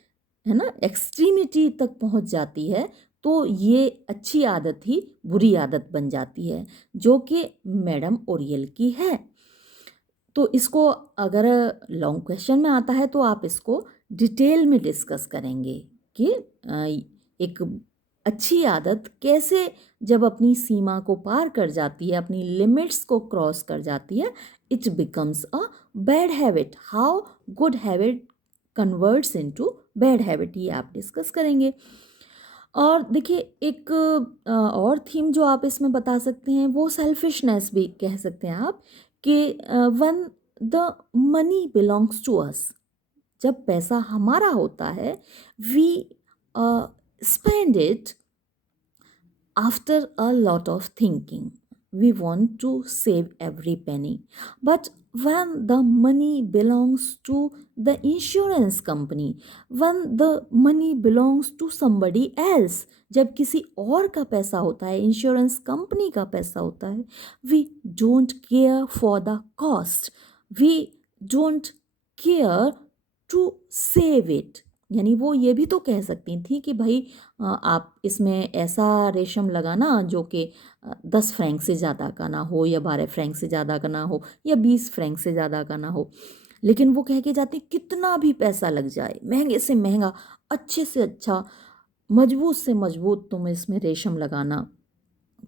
ना, एक्सट्रीमिटी तक पहुंच जाती है, तो ये अच्छी आदत ही बुरी आदत बन जाती है, जो कि मैडम ओरियल की है. तो इसको अगर लॉन्ग क्वेश्चन में आता है तो आप इसको डिटेल में डिस्कस करेंगे कि एक अच्छी आदत कैसे जब अपनी सीमा को पार कर जाती है, अपनी लिमिट्स को क्रॉस कर जाती है, it becomes a bad habit. How good habit converts into bad habit, ये आप डिस्कस करेंगे. और देखिए, एक और थीम जो आप इसमें बता सकते हैं वो सेल्फिशनेस भी कह सकते हैं आप, कि when the money belongs to us, जब पैसा हमारा होता है, we spend it after a lot of thinking. We want to save every penny. But when the money belongs to the insurance company, when the money belongs to somebody else, जब किसी और का पैसा होता है, इंश्योरेंस कंपनी का पैसा होता है, we don't care for the cost. We don't care to save it. यानी वो ये भी तो कह सकती थी कि भाई आप इसमें ऐसा रेशम लगाना जो कि 10 फ्रैंक से ज़्यादा का ना हो, या 12 फ्रैंक से ज़्यादा का ना हो, या 20 फ्रैंक से ज़्यादा का ना हो. लेकिन वो कह के जाती कितना भी पैसा लग जाए, महंगे से महंगा, अच्छे से अच्छा, मजबूत से मजबूत तुम इसमें रेशम लगाना,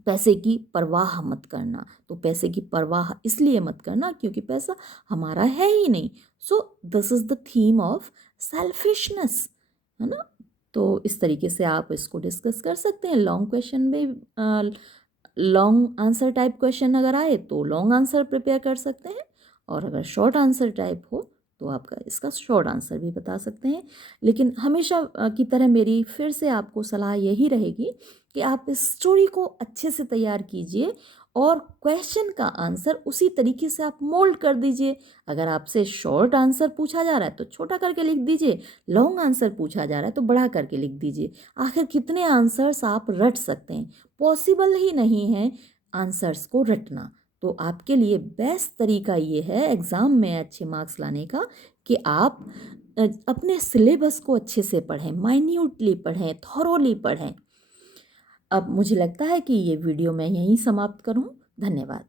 पैसे की परवाह मत करना. तो पैसे की परवाह इसलिए मत करना क्योंकि पैसा हमारा है ही नहीं. So this is the theme of selfishness, है ना. तो इस तरीके से आप इसको डिस्कस कर सकते हैं. लॉन्ग क्वेश्चन में लॉन्ग आंसर टाइप क्वेश्चन अगर आए तो लॉन्ग आंसर प्रिपेयर कर सकते हैं, और अगर शॉर्ट आंसर टाइप हो तो आपका इसका शॉर्ट आंसर भी बता सकते हैं. लेकिन हमेशा की तरह मेरी फिर से आपको सलाह यही रहेगी कि आप इस स्टोरी को अच्छे से तैयार कीजिए और क्वेश्चन का आंसर उसी तरीके से आप मोल्ड कर दीजिए. अगर आपसे शॉर्ट आंसर पूछा जा रहा है तो छोटा करके लिख दीजिए, लॉन्ग आंसर पूछा जा रहा है तो बड़ा करके लिख दीजिए. आखिर कितने आंसर्स आप रट सकते हैं, पॉसिबल ही नहीं है आंसर्स को रटना. तो आपके लिए बेस्ट तरीका ये है एग्ज़ाम में अच्छे मार्क्स लाने का कि आप अपने सिलेबस को अच्छे से पढ़ें, माइन्यूटली पढ़ें, थॉरोली पढ़ें. अब मुझे लगता है कि ये वीडियो मैं यहीं समाप्त करूं. धन्यवाद.